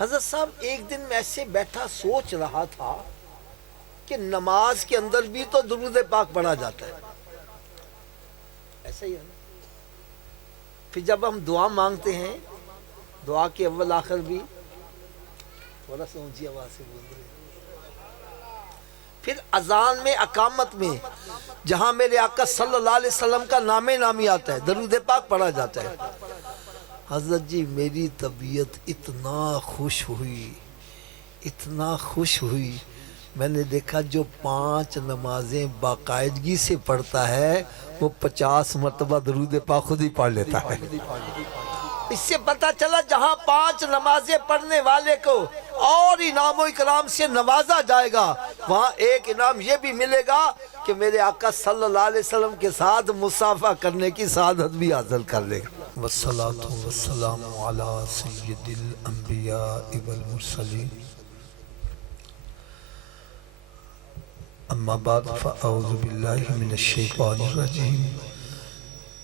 حضرت صاحب ایک دن میں ایسے بیٹھا سوچ رہا تھا کہ نماز کے اندر بھی تو درود پاک پڑھا جاتا ہے، ایسا ہی ہے نا؟ پھر جب ہم دعا مانگتے ہیں، دعا کے اول آخر بھی تھوڑا سا اونچی آواز سے بول رہے ہیں، پھر اذان میں اقامت میں جہاں میرے آقا صلی اللہ علیہ وسلم کا نام نامی آتا ہے درود پاک پڑھا جاتا ہے۔ حضرت جی میری طبیعت اتنا خوش ہوئی، اتنا خوش ہوئی، میں نے دیکھا جو 5 نمازیں باقاعدگی سے پڑھتا ہے وہ 50 مرتبہ درود پاک خود ہی پڑھ لیتا ہے۔ اس سے پتہ چلا جہاں 5 نمازیں پڑھنے والے کو اور انعام و اکرام سے نوازا جائے گا، وہاں ایک انعام یہ بھی ملے گا کہ میرے آقا صلی اللہ علیہ وسلم کے ساتھ مصافحہ کرنے کی سعادت بھی حاصل کر لے گا۔ والصلاة والسلام علی سید الانبیاء والمرسلین، اما بعد فاعوذ باللہ من الشیطان الرجیم،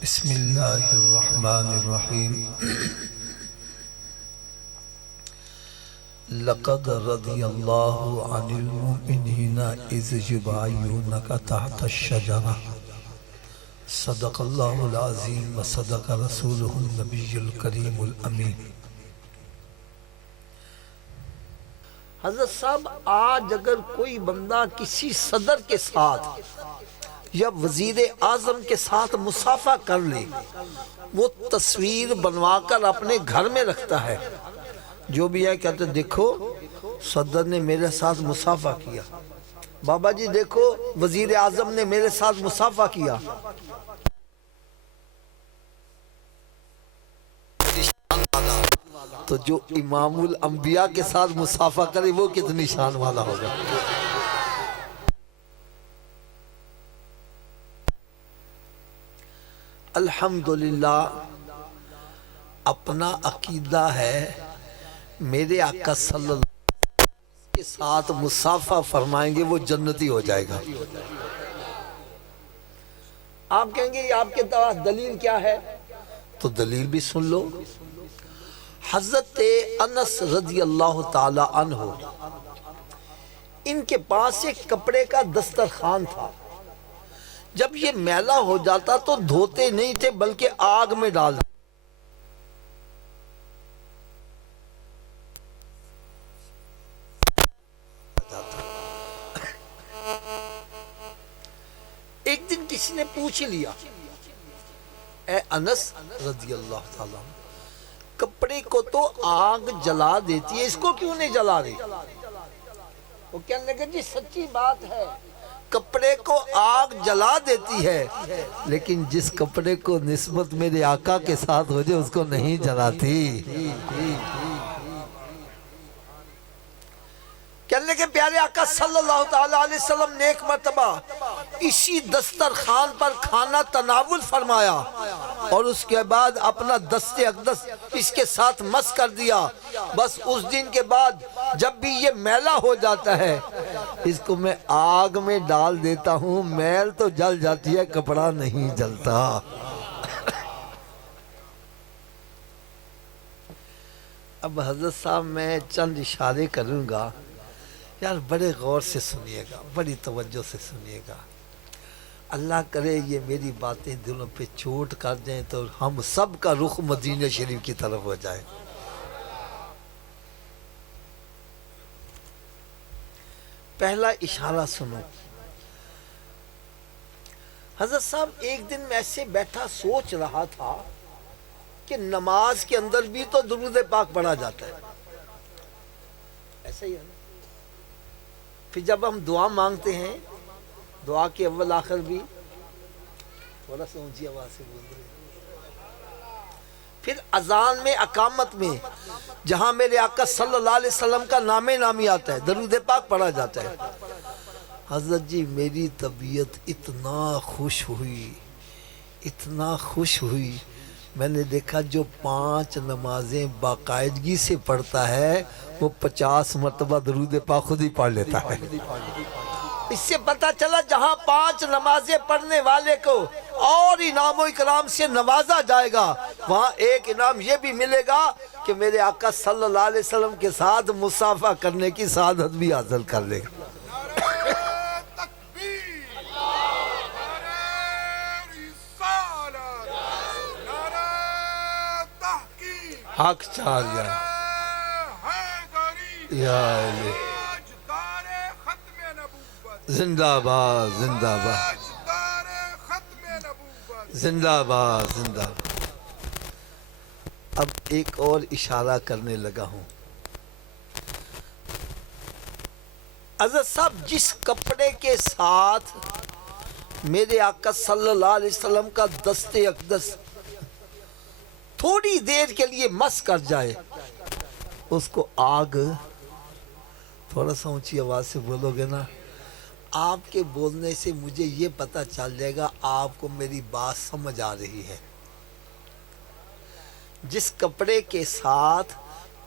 بسم اللہ الرحمن الرحیم۔ لقد رضی اللہ عن المؤمنین اذ یبایعونک تحت الشجرہ، صدق اللہ العظیم و صدق رسولہ النبی الکریم الامین۔ حضرت صاحب آج اگر کوئی بندہ کسی صدر کے ساتھ یا وزیر اعظم کے ساتھ مصافحہ کر لے، وہ تصویر بنوا کر اپنے گھر میں رکھتا ہے، جو بھی ہے کہتے دیکھو صدر نے میرے ساتھ مصافحہ کیا، بابا جی دیکھو وزیر اعظم نے میرے ساتھ مصافحہ کیا۔ تو جو امام الانبیاء کے ساتھ مصافحہ کرے وہ کتنی شان والا ہوگا۔ الحمدللہ اپنا عقیدہ ہے میرے آقا صلی اللہ علیہ وسلم کے ساتھ مصافحہ فرمائیں گے وہ جنتی ہو جائے گا۔ آپ کہیں گے یہ آپ کے پاس دلیل کیا ہے؟ تو دلیل بھی سن لو۔ حضرت انس رضی اللہ تعالی عنہ، ان کے پاس ایک کپڑے کا دسترخوان تھا، جب یہ میلا ہو جاتا تو دھوتے نہیں تھے بلکہ آگ میں ڈال دیتے۔ ایک دن کسی نے پوچھ لیا، اے انس رضی اللہ تعالیٰ عنہ، کپڑے کو تو آگ جلا دیتی ہے، اس کو کیوں نہیں جلا رہی؟ وہ کہنے لگے جی سچی بات ہے، کپڑے کو آگ جلا دیتی ہے، لیکن جس کپڑے کو نسبت میرے آقا کے ساتھ ہو جائے اس کو نہیں جلاتی۔ کہنے لگے پیارے آقا صلی اللہ تعالیٰ علیہ وسلم نے ایک مرتبہ اسی دسترخوان پر کھانا تناول فرمایا اور اس کے بعد اپنا دست اقدس اس کے ساتھ مس کر دیا، بس اس دن کے بعد جب بھی یہ میلا ہو جاتا ہے اس کو میں آگ میں ڈال دیتا ہوں، میل تو جل جاتی ہے کپڑا نہیں جلتا۔ اب حضرت صاحب میں چند اشارے کروں گا، یار بڑے غور سے سنیے گا، بڑی توجہ سے سنیے گا، اللہ کرے یہ میری باتیں دلوں پہ چوٹ کر جائیں تو ہم سب کا رخ مدینہ شریف کی طرف ہو جائے۔ پہلا اشارہ سنو۔ حضرت صاحب ایک دن میں ایسے بیٹھا سوچ رہا تھا کہ نماز کے اندر بھی تو درود پاک پڑھا جاتا ہے، ایسا ہی ہے نا؟ پھر جب ہم دعا مانگتے ہیں، دعا کے اول آخر بھی تھوڑا سا اونچی آواز سے بول رہے ہیں، پھر اذان میں اقامت میں جہاں میرے آقا صلی اللہ علیہ وسلم کا نام نامی آتا ہے درود پاک پڑھا جاتا ہے۔ حضرت جی میری طبیعت اتنا خوش ہوئی، اتنا خوش ہوئی، میں نے دیکھا جو 5 نمازیں باقاعدگی سے پڑھتا ہے وہ 50 مرتبہ درود پاک خود ہی پڑھ لیتا ہے۔ اس سے پتہ چلا جہاں 5 نمازیں پڑھنے والے کو اور انعام و اکرام سے نوازا جائے گا، وہاں ایک انعام یہ بھی ملے گا کہ میرے آقا صلی اللہ علیہ وسلم کے ساتھ مصافحہ کرنے کی سعادت بھی حاصل کر لے گا۔ حق چاہ گیا یا علی، زندہ باد زندہ باد زندہ باد زندہ باد۔ اب ایک اور اشارہ کرنے لگا ہوں۔ حضرت صاحب جس کپڑے کے ساتھ میرے آقا صلی اللہ علیہ وسلم کا دست اقدس تھوڑی دیر کے لیے مس کر جائے، اس کو آگ، تھوڑا سا اونچی آواز سے بولو گے نا، آپ کے بولنے سے مجھے یہ پتہ چل جائے گا آپ کو میری بات سمجھ آ رہی ہے۔ جس کپڑے کے ساتھ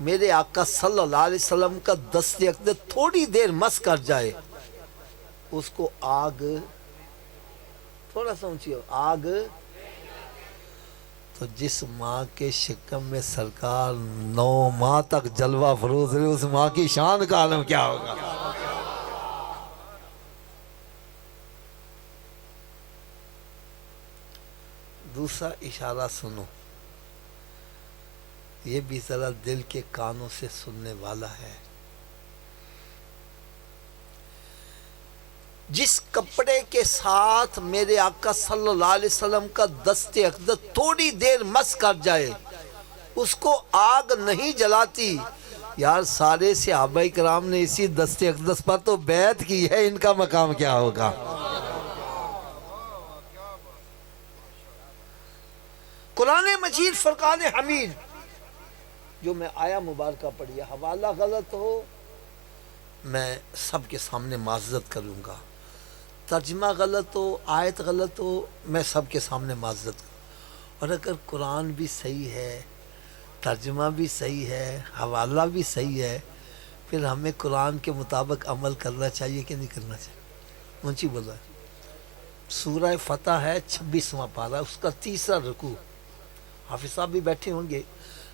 میرے آقا صلی اللہ علیہ وسلم کا دست اقدس تھوڑی دیر مس کر جائے، اس کو آگ، تھوڑا سا اونچی آگ، تو جس ماں کے شکم میں سرکار 9 ماہ تک جلوہ فروز رہے، اس ماں کی شان کا عالم کیا ہوگا؟ دوسرا اشارہ سنو، یہ بھی ذرا دل کے کانوں سے سننے والا ہے۔ جس کپڑے کے ساتھ میرے آقا صلی اللہ علیہ وسلم کا دست اقدس تھوڑی دیر مس کر جائے، اس کو آگ نہیں جلاتی۔ یار سارے صحابہ کرام نے اسی دست اقدس پر تو بیعت کی ہے، ان کا مقام کیا ہوگا؟ قرآن مجید فرقان حمید جو میں آیا مبارکہ پڑھی، حوالہ غلط ہو میں سب کے سامنے معذرت کروں گا، ترجمہ غلط ہو، آیت غلط ہو، میں سب کے سامنے معذرت کروں، اور اگر قرآن بھی صحیح ہے، ترجمہ بھی صحیح ہے، حوالہ بھی صحیح ہے، پھر ہمیں قرآن کے مطابق عمل کرنا چاہیے کہ نہیں کرنا چاہیے؟ اونچی بولا ہے۔ سورہ فتح ہے 26واں پارہ، اس کا 3را رکوع، حافظ صاحب بھی بیٹھے ہوں گے۔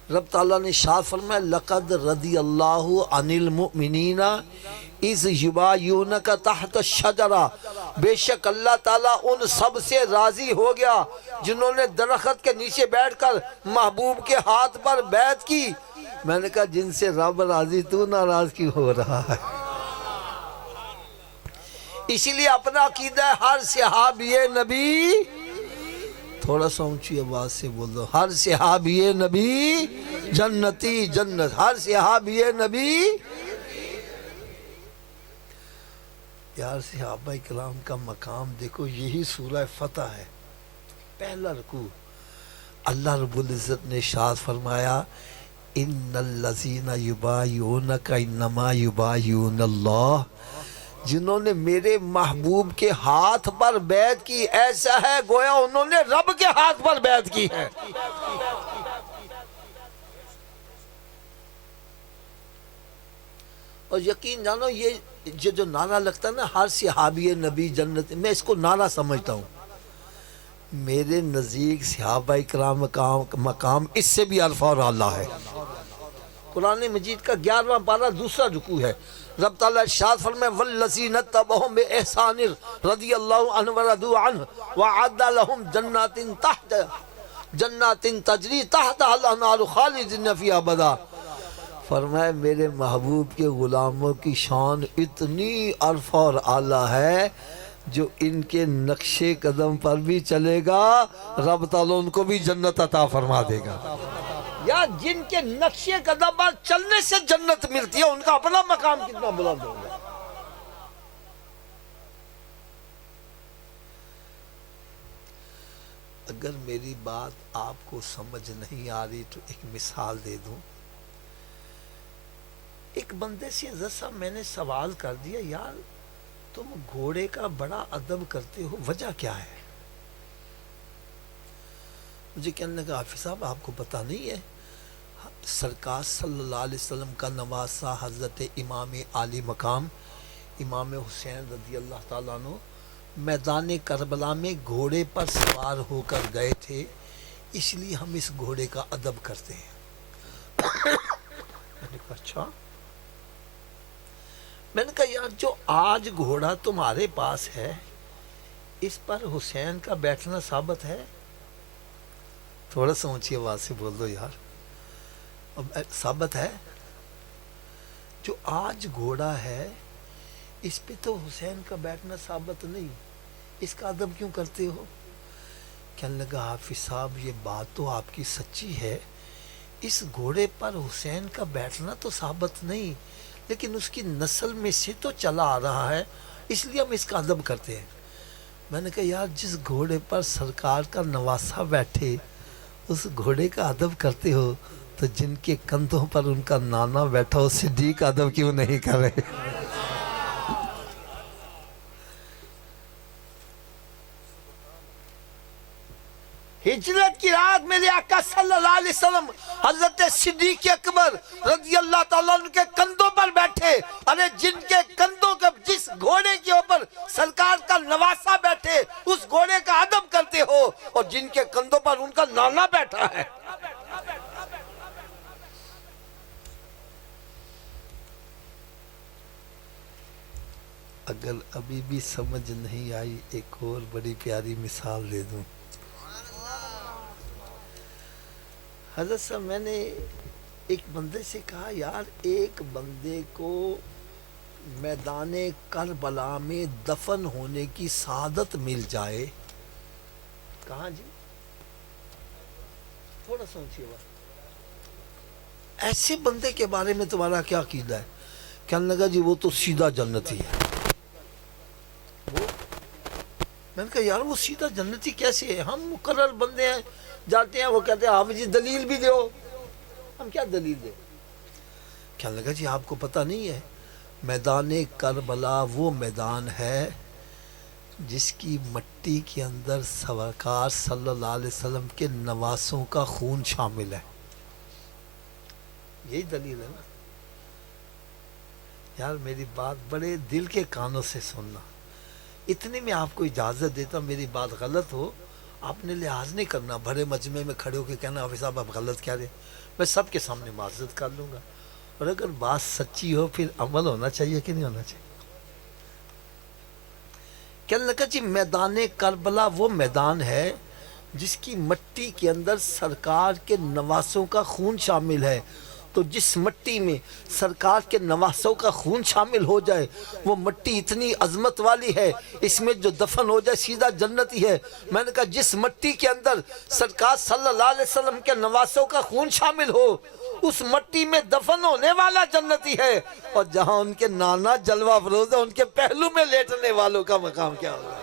رب تعالیٰ نے ارشاد فرمایا لقد رضی اللہ عن المؤمنین اذ یبایعونک تحت الشجرہ، بے شک اللہ تعالیٰ ان سب سے راضی ہو گیا جنہوں نے درخت کے نیچے بیٹھ کر محبوب کے ہاتھ پر بیعت کی۔ میں نے کہا جن سے رب راضی تو ناراض کیوں ہو رہا ہے؟ اسی لیے اپنا عقیدہ ہے ہر صحابی نبی، تھوڑا سا اونچی آواز سے بول دو، ہر صحابی نبی جنتی جنت، ہر صحابی نبی۔ یار صحابہ کرام کا مقام دیکھو، یہی سورہ فتح ہے، پہلا رکوع۔ اللہ رب العزت نے ارشاد فرمایا ان الذین یبایعونک انما یبایعون اللہ، جنہوں نے میرے محبوب کے ہاتھ پر بیعت کی، ایسا ہے گویا انہوں نے رب کے ہاتھ پر بیعت کی ہے۔ اور یقین جانو یہ جو نعرہ لگتا ہے نا ہر صحابی نبی جنت، میں اس کو نعرہ سمجھتا ہوں، میرے نزدیک صحابہ کرام مقام اس سے بھی عرفہ اور اعلیٰ ہے۔ قرآن مجید کا 11واں پارہ 2را رکوع ہے۔ رب تعالیٰ ارشاد فرمائے والذین اتبعوہم بإحسان رضی اللہ عنہ ورضوا عنہ وأعد لهم جنات تجری تحتها الانہار خالدین فیہا ابدا۔ فرمائے میرے محبوب کے غلاموں کی شان اتنی عرفہ اور اعلیٰ ہے، جو ان کے نقش قدم پر بھی چلے گا رب تعالیٰ ان کو بھی جنت عطا فرما دے گا۔ یا جن کے نقش قدم پر چلنے سے جنت ملتی ہے، ان کا اپنا مقام کتنا بلند ہوگا۔ اگر میری بات آپ کو سمجھ نہیں آ رہی تو ایک مثال دے دوں۔ ایک بندے سے حضرت صاحب میں نے سوال کر دیا، یار تم گھوڑے کا بڑا ادب کرتے ہو، وجہ کیا ہے؟ مجھے کہنے لگا حافظ صاحب آپ کو پتہ نہیں ہے، سرکار صلی اللہ علیہ وسلم کا نواسہ حضرت امام عالی مقام امام حسین رضی اللہ تعالیٰ عنہ میدان کربلا میں گھوڑے پر سوار ہو کر گئے تھے، اس لیے ہم اس گھوڑے کا ادب کرتے ہیں۔ میں نے کہا اچھا؟ میں نے کہا یار جو آج گھوڑا تمہارے پاس ہے اس پر حسین کا بیٹھنا ثابت ہے؟ تھوڑا سا اونچی آواز سے بول دو یار، ثابت ہے؟ جو آج گھوڑا ہے اس پہ تو حسین کا بیٹھنا ثابت نہیں، اس کا ادب کیوں کرتے ہو؟ کہنے لگا حافظ صاحب یہ بات تو آپ کی سچی ہے، اس گھوڑے پر حسین کا بیٹھنا تو ثابت نہیں، لیکن اس کی نسل میں سے تو چلا آ رہا ہے، اس لیے ہم اس کا ادب کرتے ہیں۔ میں نے کہا یار جس گھوڑے پر سرکار کا نواسہ بیٹھے اس گھوڑے کا ادب کرتے ہو، تو جن کے کندھوں پر ان کا نانا بیٹھا ہو صدیق کا ادب کیوں نہیں کر رہے؟ ہجرت کی رات میرے آقا صلی اللہ علیہ وسلم حضرت صدیق اکبر رضی اللہ تعالیٰ عنہ کے کندھوں پر بیٹھے، ارے جن کے کندھوں کے جس گھوڑے کے اوپر سرکار کا نواسہ بیٹھے اس گھوڑے کا ادب کرتے ہو، اور جن کے کندھوں پر ان کا نانا بیٹھا ہے۔ اگر ابھی بھی سمجھ نہیں آئی ایک اور بڑی پیاری مثال دے دوں۔ حضرت صاحب میں نے ایک بندے سے کہا یار ایک بندے کو میدان کربلا میں دفن ہونے کی سعادت مل جائے، کہاں جی؟ تھوڑا سوچیے بات، ایسے بندے کے بارے میں تمہارا کیا عقیدہ ہے؟ کہنے لگا جی وہ تو سیدھا جنتی ہے۔ میں نے کہا یار وہ سیدھا جنتی کیسے ہے؟ ہم مقرر بندے ہیں، جاتے ہیں، وہ کہتے ہیں آپ جی دلیل بھی دیو۔ ہم کیا دلیل دیں؟ کہنے لگا جی آپ کو پتہ نہیں ہے میدان کربلا وہ میدان ہے جس کی مٹی کے اندر سرکار صلی اللہ علیہ وسلم کے نواسوں کا خون شامل ہے۔ یہی دلیل ہے نا یار، میری بات بڑے دل کے کانوں سے سننا۔ اتنے میں آپ کو اجازت دیتا، میری بات غلط ہو آپ نے لحاظ نہیں کرنا، بڑے مجمع میں کھڑے ہو کے کہنا حافظ صاحب آپ غلط کہہ رہے، میں سب کے سامنے معذرت کر لوں گا، اور اگر بات سچی ہو پھر عمل ہونا چاہیے کہ نہیں ہونا چاہیے؟ کہنے لگا جی میدان کربلا وہ میدان ہے جس کی مٹی کے اندر سرکار کے نواسوں کا خون شامل ہے، تو جس مٹی میں سرکار کے نواسوں کا خون شامل ہو جائے وہ مٹی اتنی عظمت والی ہے، اس میں جو دفن ہو جائے سیدھا جنتی ہے۔ میں نے کہا جس مٹی کے اندر سرکار صلی اللہ علیہ وسلم کے نواسوں کا خون شامل ہو اس مٹی میں دفن ہونے والا جنتی ہے، اور جہاں ان کے نانا جلوہ افروز ہے ان کے پہلو میں لیٹنے والوں کا مقام کیا ہوگا؟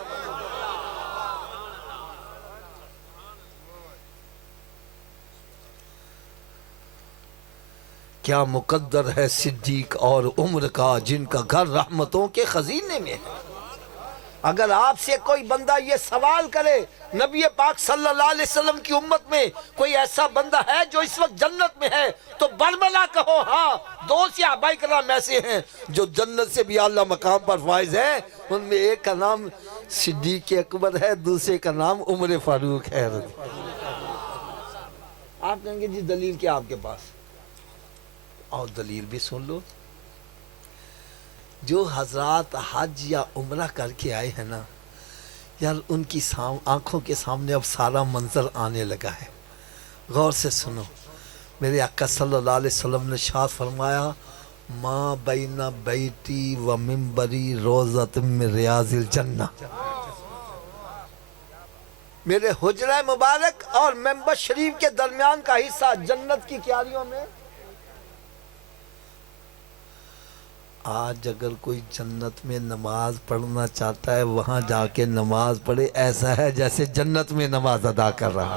کیا مقدر ہے صدیق اور عمر کا جن کا گھر رحمتوں کے خزینے میں ہے۔ اگر آپ سے کوئی بندہ یہ سوال کرے نبی پاک صلی اللہ علیہ وسلم کی امت میں کوئی ایسا بندہ ہے جو اس وقت جنت میں ہے، تو برملا کہو ہاں، دو صحابہ کرام ایسے ہیں جو جنت سے بھی اعلیٰ مقام پر فائز ہیں، ان میں ایک کا نام صدیق اکبر ہے، دوسرے کا نام عمر فاروق ہے۔ آپ کہیں گے جی دلیل کیا آپ کے پاس؟ اور دلیل بھی سن لو، جو حضرات حج یا عمرہ کر کے آئے ہیں نا یار، ان کی آنکھوں کے سامنے اب سارا منظر آنے لگا ہے۔ غور سے سنو، میرے آقا صلی اللہ علیہ وسلم نے ارشاد فرمایا ما بین بیتی و منبری روضۃ من ریاض الجنہ، میرے حجرہ مبارک اور منبر شریف کے درمیان کا حصہ جنت کی کیاریوں میں۔ آج اگر کوئی جنت میں نماز پڑھنا چاہتا ہے وہاں جا کے نماز پڑھے، ایسا ہے جیسے جنت میں نماز ادا کر رہا۔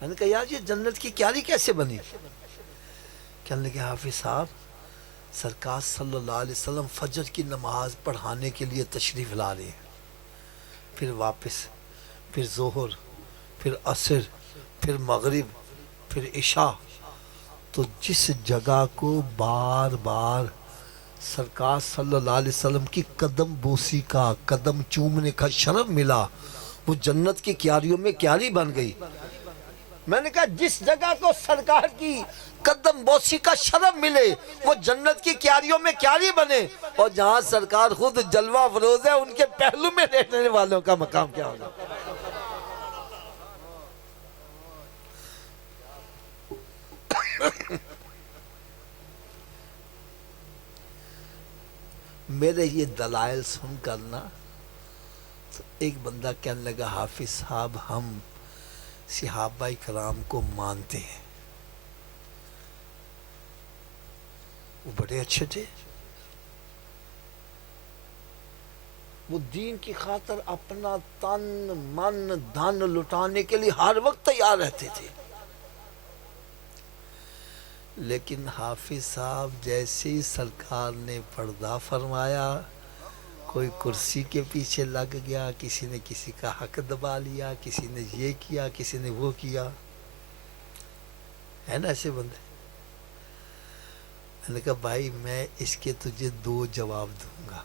میں نے کہا یار یہ جنت کی کیاری کیسے بنی؟ کہنے لگے حافظ صاحب سرکار صلی اللہ علیہ وسلم فجر کی نماز پڑھانے کے لیے تشریف لا رہے ہیں، پھر واپس، پھر ظہر، پھر عصر، پھر مغرب، پھر عشاء، تو جس جگہ کو بار بار سرکار صلی اللہ علیہ وسلم کی قدم بوسی کا، قدم چومنے کا شرف ملا، وہ جنت کی کیاریوں میں کیاری بن گئی۔ میں نے کہا جس جگہ کو سرکار کی قدم بوسی کا شرف ملے وہ جنت کی کیاریوں میں کیاری بنے، اور جہاں سرکار خود جلوہ فروز ہے ان کے پہلو میں رہنے والوں کا مقام کیا ہوگا؟ میرے یہ دلائل سن کرنا تو ایک بندہ کہنے لگا حافظ صاحب ہم صحابہ کرام کو مانتے ہیں، وہ بڑے اچھے تھے، وہ دین کی خاطر اپنا تن من دھن لٹانے کے لیے ہر وقت تیار رہتے تھے، لیکن حافظ صاحب جیسے ہی سرکار نے پردہ فرمایا کوئی کرسی کے پیچھے لگ گیا، کسی نے کسی کا حق دبا لیا، کسی نے یہ کیا، کسی نے وہ کیا، ہے نا ایسے بندے۔ میں نے کہا بھائی میں اس کے تجھے 2 جواب دوں گا،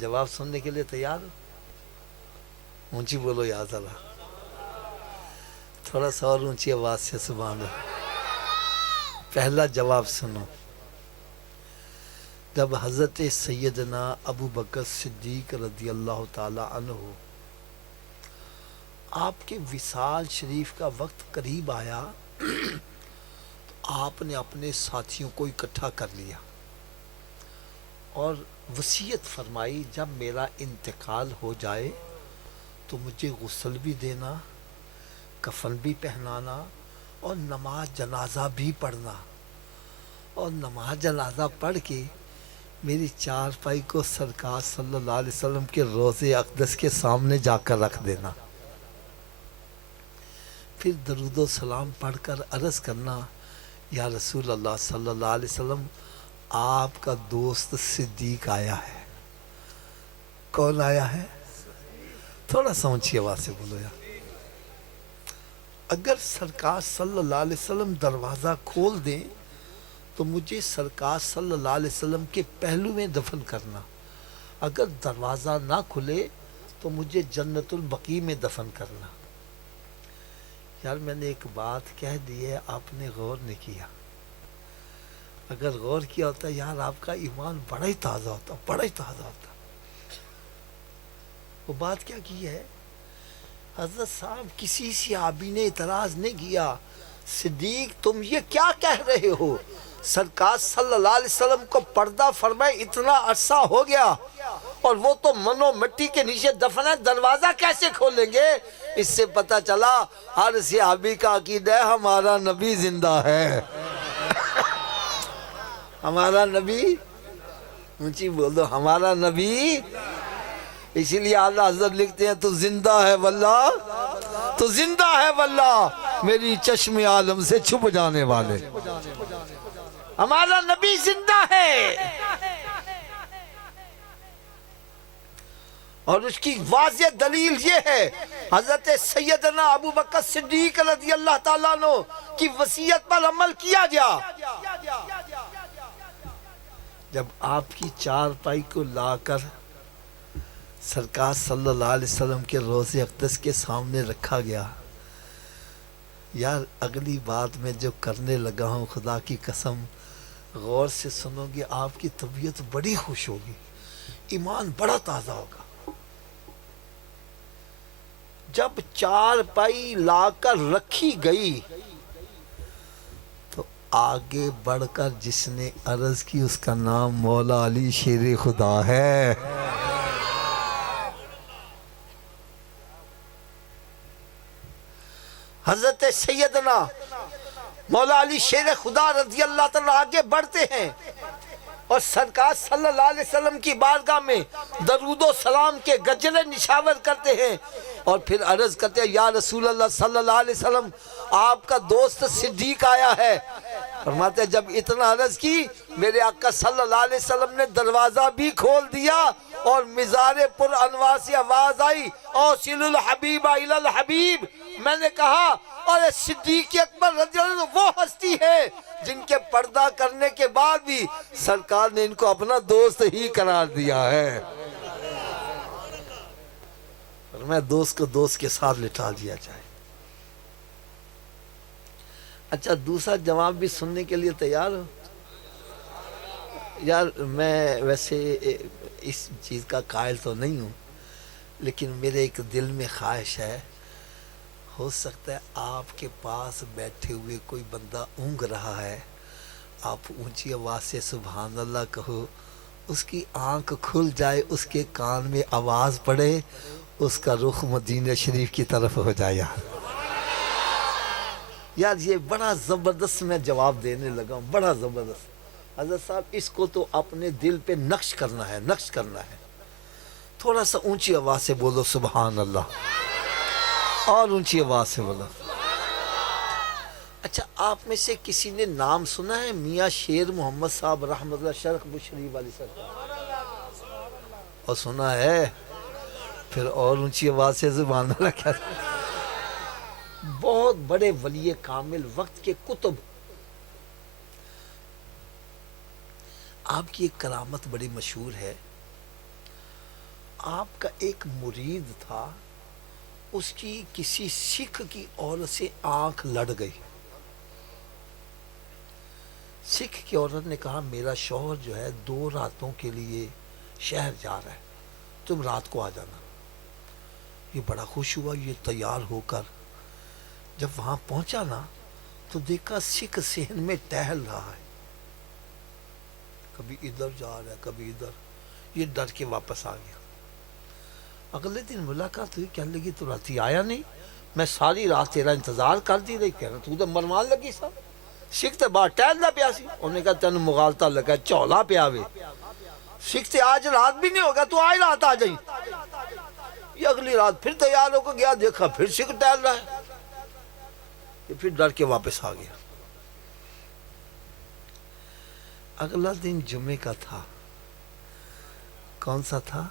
جواب سننے کے لیے تیار ہو؟ اونچی بولو یا ذرا، تھوڑا سا اور اونچی آواز سے سبحان اللہ۔ پہلا جواب سنو، جب حضرت سیدنا ابو بکر صدیق رضی اللہ تعالی عنہ آپ کے وصال شریف کا وقت قریب آیا تو آپ نے اپنے ساتھیوں کو اکٹھا کر لیا اور وصیت فرمائی جب میرا انتقال ہو جائے تو مجھے غسل بھی دینا، کفن بھی پہنانا اور نماز جنازہ بھی پڑھنا، اور نماز جنازہ پڑھ کے میری چارپائی کو سرکار صلی اللہ علیہ وسلم کے روضے اقدس کے سامنے جا کر رکھ دینا، پھر درود و سلام پڑھ کر عرض کرنا یا رسول اللہ صلی اللہ علیہ وسلم آپ کا دوست صدیق آیا ہے۔ کون آیا ہے؟ تھوڑا سا اونچی آواز سے بولو یار۔ اگر سرکار صلی اللہ علیہ وسلم دروازہ کھول دیں تو مجھے سرکار صلی اللہ علیہ وسلم کے پہلو میں دفن کرنا، اگر دروازہ نہ کھلے تو مجھے جنت البقیع میں دفن کرنا۔ یار میں نے ایک بات کہہ دی ہے، آپ نے غور نہیں کیا، اگر غور کیا ہوتا یار آپ کا ایمان بڑا ہی تازہ ہوتا، بڑا ہی تازہ ہوتا۔ وہ بات کیا کی ہے؟ حضرت صاحب کسی صحابی نے اعتراض نہیں کیا، صدیق تم یہ کیا کہہ رہے ہو؟ سرکار صلی اللہ علیہ وسلم کو پردہ فرمائے اتنا عرصہ ہو گیا اور وہ تو منو مٹی کے نیچے دفن ہے، دروازہ کیسے کھولیں گے؟ اس سے پتہ چلا ہر صحابی کا عقیدہ ہے ہمارا نبی زندہ ہے۔ ہمارا نبی، اونچی بول دو، ہمارا نبی۔ اسی لیے اعلیٰ حضرت لکھتے ہیں تو زندہ ہے واللہ، تو زندہ ہے واللہ میری چشم عالم سے چھپ جانے والے، ہمارا نبی زندہ ہے۔ اور اس کی واضح دلیل یہ ہے حضرت سیدنا ابو بکر صدیق رضی اللہ تعالیٰ عنہ کی وصیت پر عمل کیا گیا۔ جب آپ کی چارپائی کو لا کر سرکار صلی اللہ علیہ وسلم کے روضے اقدس کے سامنے رکھا گیا، یار اگلی بات میں جو کرنے لگا ہوں خدا کی قسم غور سے سنو گے آپ کی طبیعت بڑی خوش ہوگی، ایمان بڑا تازہ ہوگا۔ جب چارپائی لا کر رکھی گئی تو آگے بڑھ کر جس نے عرض کی اس کا نام مولا علی شیر خدا ہے۔ حضرت سیدنا مولا علی شیر خدا رضی اللہ تعالیٰ آگے بڑھتے ہیں اور سرکار صلی اللہ علیہ وسلم کی بارگاہ میں درود و سلام کے گجرے نشاور کرتے ہیں اور پھر عرض کرتے ہیں یا رسول اللہ صلی اللہ علیہ وسلم آپ کا دوست صدیق آیا ہے۔ فرماتے ہیں جب اتنا عرض کی میرے آقا صلی اللہ علیہ وسلم نے دروازہ بھی کھول دیا اور مزار پر انوار سے آواز آئی اوصل الحبیب الی الحبیب۔ میں نے کہا اور صدیق اکبر رضی اللہ عنہ وہ ہستی ہے جن کے پردہ کرنے کے بعد بھی سرکار نے ان کو اپنا دوست ہی قرار دیا ہے۔ فرمایا دوست کو دوست کے ساتھ لٹا دیا جائے۔ اچھا دوسرا جواب بھی سننے کے لیے تیار ہو؟ یار میں ویسے اس چیز کا قائل تو نہیں ہوں، لیکن میرے ایک دل میں خواہش ہے، ہو سکتا ہے آپ کے پاس بیٹھے ہوئے کوئی بندہ اونگ رہا ہے، آپ اونچی آواز سے سبحان اللہ کہو، اس کی آنکھ کھل جائے، اس کے کان میں آواز پڑے، اس کا رخ مدینہ شریف کی طرف ہو جائے۔ یار یہ بڑا زبردست میں جواب دینے لگا ہوں، بڑا زبردست۔ حضرت صاحب اس کو تو اپنے دل پہ نقش کرنا ہے، نقش کرنا ہے۔ تھوڑا سا اونچی آواز سے بولو سبحان اللہ، اور اونچی آواز سے بولو۔ اچھا آپ میں سے کسی نے نام سنا ہے میاں شیر محمد صاحب رحمۃ اللہ شرق بشری والی سرکار؟ اور سنا ہے؟ پھر اور اونچی آواز سے سبحان اللہ کیا؟ بہت بڑے ولی کامل، وقت کے کتب۔ آپ کی ایک کرامت بڑی مشہور ہے، آپ کا ایک مرید تھا، اس کی کسی سکھ کی عورت سے آنکھ لڑ گئی۔ سکھ کی عورت نے کہا میرا شوہر جو ہے 2 راتوں کے لیے شہر جا رہا ہے، تم رات کو آ جانا۔ یہ بڑا خوش ہوا، یہ تیار ہو کر جب وہاں پہنچا نا تو دیکھا سکھ صحن میں ٹہل رہا ہے، کبھی ادھر جا رہا ہے کبھی ادھر، یہ ڈر کے واپس آ گیا۔ اگلے دن ملاقات ہوئی، کہنے لگی تو راتی آیا نہیں، میں ساری رات تیرا انتظار کر دی رہی، کہہ رہا تو ادھر مرمان لگی سا، سکھ تے باہر ٹہل دا پیا سی۔ انہوں نے کہا تین مغالطہ لگا چولا پیا وے، سکھ تے آج رات بھی نہیں ہوگا تو آج رات آ جائیں۔ یہ اگلی رات پھر تیار ہو کے گیا، دیکھا پھر سکھ ٹہل رہا ہے، یہ پھر ڈر کے واپس آ گیا۔ اگلا دن جمعے کا تھا، کون سا تھا؟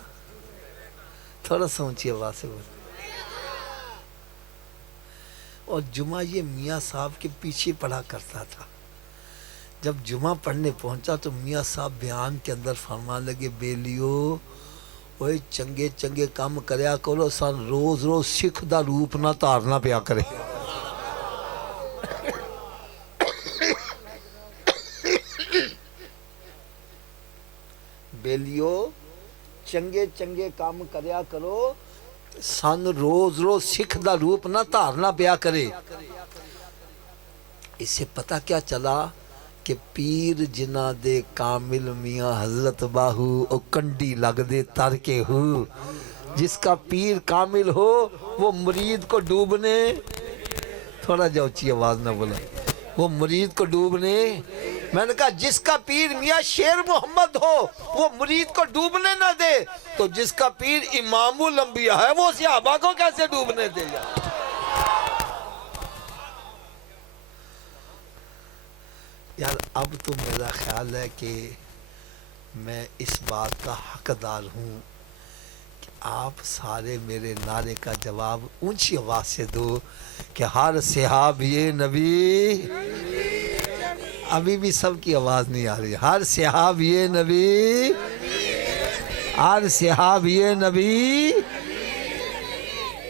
تھوڑا سا اونچی آواز سے بول۔ اور جمعہ یہ میاں صاحب کے پیچھے پڑھا کرتا تھا۔ جب جمعہ پڑھنے پہنچا تو میاں صاحب بیان کے اندر فرمان لگے بیلیو اوے چنگے چنگے کام کریا کرو، سن روز روز سکھ دا روپ نہ تارنا پیا کرے۔ بیلیو چنگے چنگے کام کریا کرو، سن روز روز سکھ دا روپ نہ تارنا پیا کرے۔ اس سے پتہ کیا چلا کہ پیر جنہ دے کامل میاں حضرت باہو او کنڈی لگ دے تر کے ہو۔ جس کا پیر کامل ہو وہ مرید کو ڈوبنے، تھوڑا جا اونچی آواز نہ بولا، وہ مرید کو ڈوبنے، میں نے کہا جس کا پیر میاں شیر محمد ہو وہ مرید کو ڈوبنے نہ دے تو جس کا پیر امام الانبیاء ہے وہ صحابہ کو کیسے ڈوبنے دے گا؟ یار اب تو میرا خیال ہے کہ میں اس بات کا حقدار ہوں کہ آپ سارے میرے نعرے کا جواب اونچی آواز سے دو کہ ہر صحابی نبی، ابھی بھی سب کی آواز نہیں آ رہی، ہر صحابی نبی، ہر صحابی نبی۔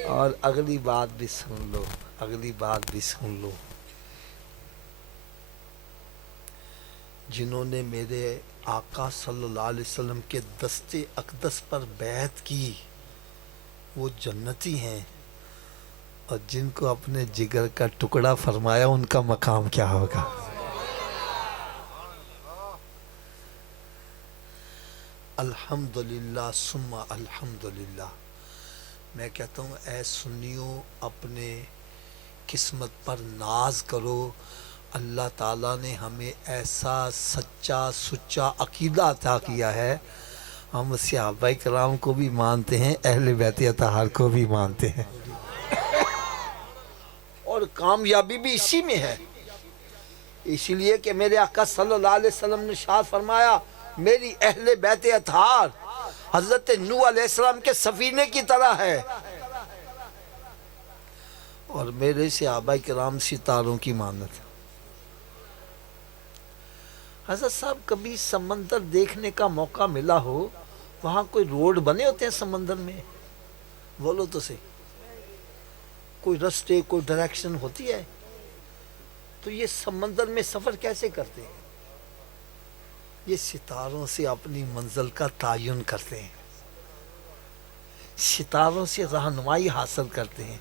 اور اگلی بات بھی سن لو، اگلی بات بھی سن لو، جنہوں نے میرے آقا صلی اللہ علیہ وسلم کے دست اقدس پر بیعت کی وہ جنتی ہیں، اور جن کو اپنے جگر کا ٹکڑا فرمایا ان کا مقام کیا ہوگا؟ الحمدللہ ثم الحمدللہ۔ میں کہتا ہوں اے سنیوں اپنے قسمت پر ناز کرو، اللہ تعالیٰ نے ہمیں ایسا سچا سچا عقیدہ عطا کیا ہے، ہم صحابہ کرام کو بھی مانتے ہیں، اہل بیت اطہار کو بھی مانتے ہیں، اور کامیابی بھی اسی میں ہے۔ اسی لیے کہ میرے آقا صلی اللہ علیہ وسلم نے ارشاد فرمایا میری اہل بیت اطہار حضرت نوح علیہ السلام کے سفینے کی طرح ہے، اور میرے صحابہ کرام ستاروں کی مانت ہے۔ حضرت صاحب کبھی سمندر دیکھنے کا موقع ملا ہو، وہاں کوئی روڈ بنے ہوتے ہیں سمندر میں؟ بولو تو صحیح، کوئی رستے، کوئی ڈائریکشن ہوتی ہے؟ تو یہ سمندر میں سفر کیسے کرتے ہیں؟ یہ ستاروں سے اپنی منزل کا تعین کرتے ہیں، ستاروں سے رہنمائی حاصل کرتے ہیں۔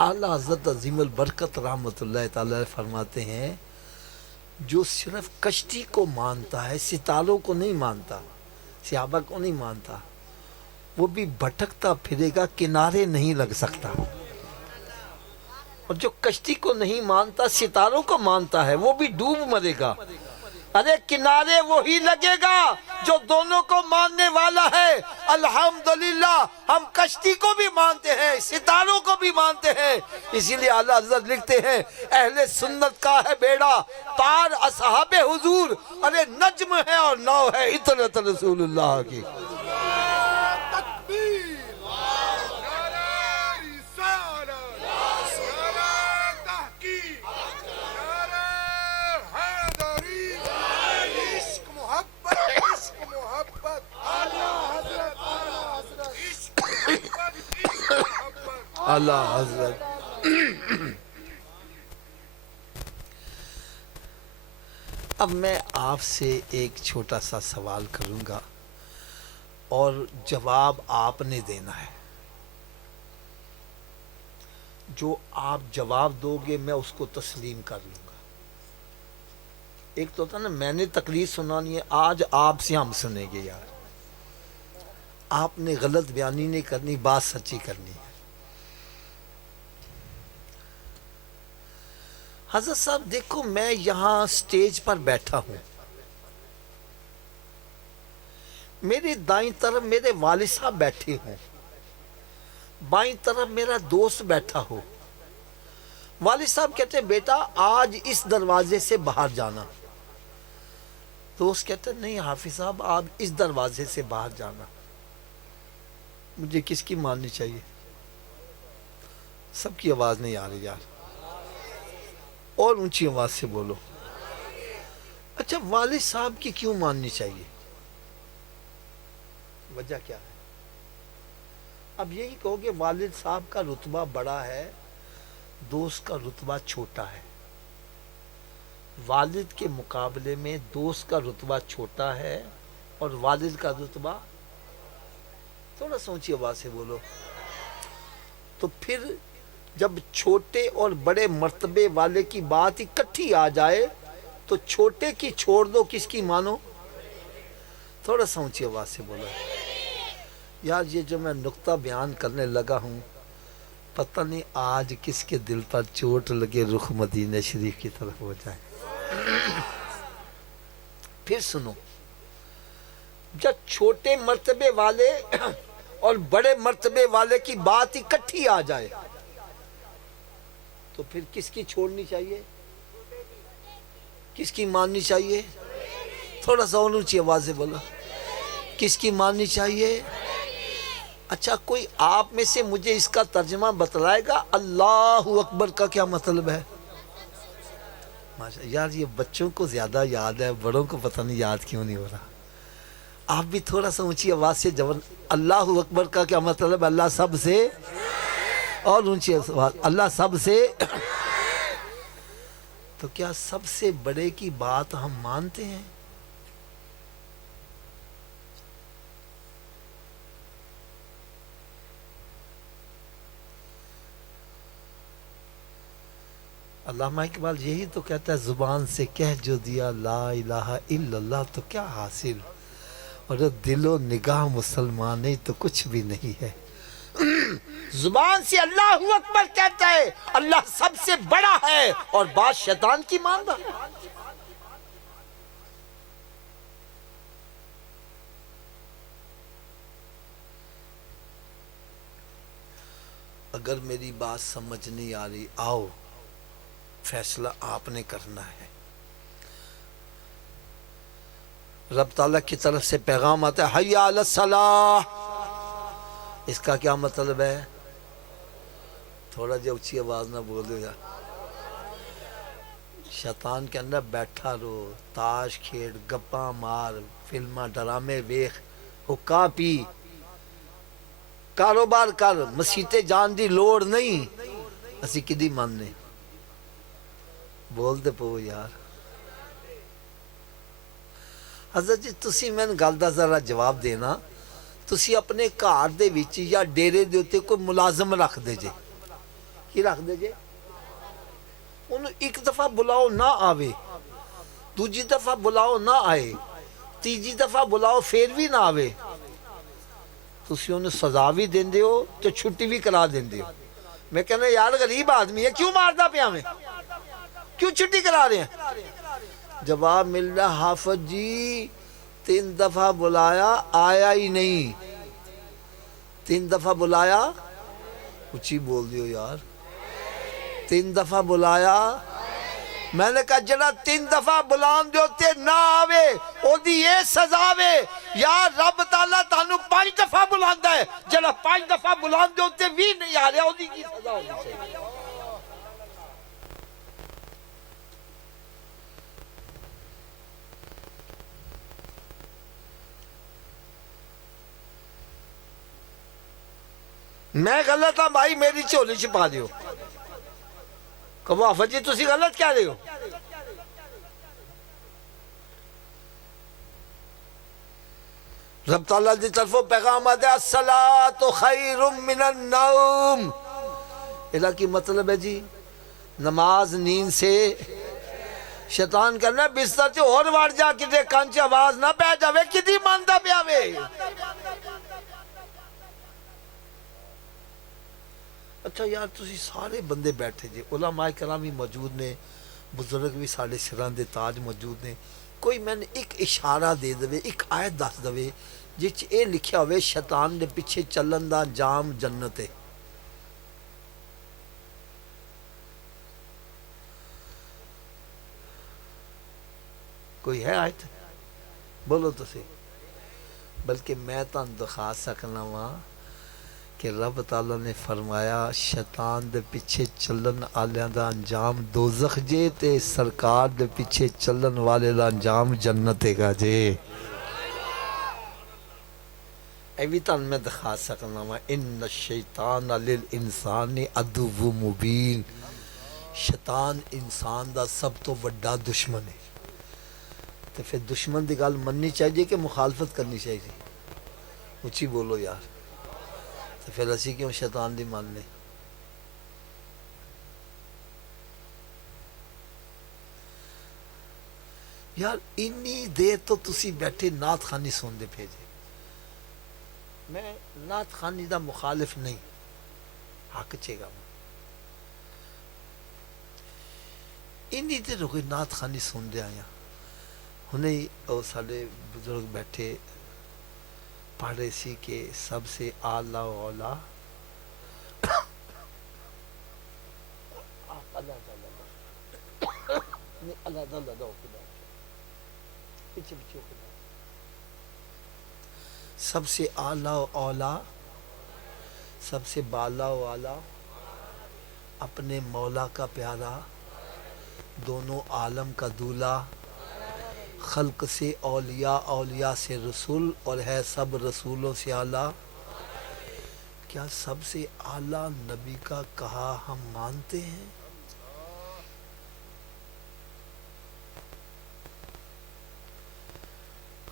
اعلیٰ حضرت عظیم البرکت رحمۃ اللہ تعالی فرماتے ہیں، جو صرف کشتی کو مانتا ہے، ستاروں کو نہیں مانتا، صحابہ کو نہیں مانتا، وہ بھی بھٹکتا پھرے گا، کنارے نہیں لگ سکتا۔ اور جو کشتی کو نہیں مانتا، ستاروں کو مانتا ہے، وہ بھی ڈوب مرے گا۔ ارے کنارے وہی لگے گا جو دونوں کو ماننے والا ہے۔ الحمدللہ ہم کشتی کو بھی مانتے ہیں، ستاروں کو بھی مانتے ہیں، اسی لیے اعلیٰ حضرت لکھتے ہیں، اہل سنت کا ہے بیڑا پار اصحاب حضور، ارے نجم ہے اور نو ہے اطرت رسول اللہ کی۔ اللہ حضرت اب میں آپ سے ایک چھوٹا سا سوال کروں گا اور جواب آپ نے دینا ہے۔ جو آپ جواب دو گے میں اس کو تسلیم کر لوں گا۔ ایک تو ہوتا نا میں نے تقریر سنانی ہے، آج آپ سے ہم سنیں گے، یار آپ نے غلط بیانی نہیں کرنی، بات سچی کرنی ہے۔ حضرت صاحب دیکھو، میں یہاں سٹیج پر بیٹھا ہوں، میری دائیں طرف میرے والد صاحب بیٹھے ہوں، بائیں طرف میرا دوست بیٹھا ہو۔ والد صاحب کہتے ہیں بیٹا آج اس دروازے سے باہر جانا، دوست کہتے ہیں نہیں حافظ صاحب آپ اس دروازے سے باہر جانا۔ مجھے کس کی ماننی چاہیے؟ سب کی آواز نہیں آ رہی یار، اور اونچی آواز سے بولو۔ اچھا والد صاحب کی کیوں ماننی چاہیے؟ وجہ کیا ہے؟ اب یہی کہو کہ والد صاحب کا رتبہ بڑا ہے، دوست کا رتبہ چھوٹا ہے۔ والد کے مقابلے میں دوست کا رتبہ چھوٹا ہے اور والد کا رتبہ، تھوڑا سوچی آواز سے بولو۔ تو پھر جب چھوٹے اور بڑے مرتبے والے کی بات اکٹھی آ جائے تو چھوٹے کی چھوڑ دو، کس کی مانو؟ تھوڑا سوچی آواز سے بولو۔ یار یہ جو میں نقطہ بیان کرنے لگا ہوں، پتہ نہیں آج کس کے دل پر چوٹ لگے، رخ مدینہ شریف کی طرف ہو جائے۔ پھر سنو، جب چھوٹے مرتبے والے اور بڑے مرتبے والے کی بات اکٹھی آ جائے تو پھر کس کی چھوڑنی چاہیے؟ کس کی ماننی چاہیے؟ تھوڑا سا اونچی آواز سے بولو، کس کی ماننی چاہیے؟ اچھا کوئی آپ میں سے مجھے اس کا ترجمہ بتلائے گا اللہ اکبر کا کیا مطلب ہے؟ یار یہ بچوں کو زیادہ یاد ہے، بڑوں کو پتہ نہیں یاد کیوں نہیں ہو رہا۔ آپ بھی تھوڑا سا اونچی آواز سے جب اللہ اکبر کا کیا مطلب ہے؟ اللہ سب سے، اور اونچی آواز، اللہ سب سے۔ تو کیا سب سے بڑے کی بات ہم مانتے ہیں؟ علامہ اقبال یہی تو کہتا ہے، زبان سے کہہ جو دیا لا الہ الا اللہ تو کیا حاصل، اور دل و نگاہ مسلمان نہیں تو کچھ بھی نہیں ہے۔ زبان سے اللہ اکبر کہتا ہے، اللہ سب سے بڑا ہے، اور بات شیطان کی مان رہا۔ اگر میری بات سمجھ نہیں آ رہی، آؤ فیصلہ آپ نے کرنا ہے۔ رب تعالیٰ کی طرف سے پیغام آتا ہے حی علی الصلاح، اس کا کیا مطلب ہے؟ تھوڑا جا اونچی آواز نہ بولے گا، شیطان کے اندر بیٹھا رو، تاش کھیڑ، گپاں مار، فلماں ڈرامے ویخ، حقا پی، کاروبار کر، مسیتے جان دی لوڑ نہیں، اسی کدی ماننے بول دے پو یار۔ حضرت جی تسی میں گل دا ذرا جواب دینا، تسی اپنے گھر دے وچ یا ڈیرے دے اوتے کوئی ملازم رکھ دے جے، کی رکھ دے جے؟ انہوں ایک دفعہ بلاؤ نہ آوے، دوجی دفعہ بلاؤ نہ آئے، تیجی دفعہ بلاؤ پھر بھی نہ آوے، تسی انہوں سزا بھی دین دے ہو تو چھٹی بھی کرا دین دے ہو۔ میں کہنا یار غریب آدمی ہے، کیوں ماردہ پہ ہمیں؟ کیوں چھٹی کرا رہے ہیں؟ جواب مل رہا حافظ جی 3 دفعہ بلایا آیا ہی نہیں، 3 دفعہ بلایا، اچھی بول دیو یار، 3 دفعہ بلایا، میں نے کہا جڑا 3 دفعہ بلان دیو تے نہ آوے او دی یہ سزا وے، یا رب تعالیٰ تانو 5 دفعہ بلان ہے، جڑا 5 دفعہ بلان دیو تے بھی نہیں آ رہا، او دی کی سزا ہونی چاہیے۔ میں غلط ہاں بھائی، میری چولی چھپا دیو، کہو حافظ جی تسی غلط کیا رہے ہو؟ رب تعالیٰ دی طرفوں پیغام آدھے الصلاة خیر من النوم، الہ کی مطلب ہے جی نماز نیند سے، شیطان کہنا بستر سے اور وار جا کدے کانچ آواز نہ پہ جاوے، کدی ماندہ پہ آوے۔ اچھا یار تسی سارے بندے بیٹھے جے، علماء کرام بھی موجود نے، بزرگ بھی سارے سران دے تاج موجود نے، کوئی میں نے ایک اشارہ دے دوے، ایک آیت دس دوے جس اے لکھیا ہوئے شیطان دے پیچھے چلن دا انجام جنت ہے۔ کوئی ہے آیت؟ بولو تو سی، بلکہ میں تان دکھا سکنا وہاں کہ رب تعالیٰ نے فرمایا شیطان دے پیچھے چلن آلیاں دا انجام دوزخ جے تے سرکار دے پیچھے چلن والے دا انجام جنت گا جے۔ ایوی تان میں دکھا سکنا وہاں ان الشیطان للانسان عدو مبین، شیطان انسان دا سب تو بڑا دشمن ہے، تو پھر دشمن دی گل مننی چاہیے کہ مخالفت کرنی چاہیے؟ اچھی بولو یار، تو پھر اسی کیوں شیطان دی مان لیں؟ یار انی دیر تو تسی بیٹھے نعت خانی سن دے پھیجے، میں نعت خانی دا مخالف نہیں، حق چے گا انی دیر ہوئی نعت خانی سن دے آیا، انہیں او سارے بزرگ بیٹھے پڑھ رہے سی کہ سب سے اعلیٰ و اولا سب سے اعلیٰ و اولا، سب سے بالا و اعلیٰ اپنے مولا کا پیارا، دونوں عالم کا دولہ، خلق سے اولیاء، اولیاء سے رسول، اور ہے سب رسولوں سے اعلیٰ۔ کیا سب سے اعلیٰ نبی کا کہا ہم مانتے ہیں؟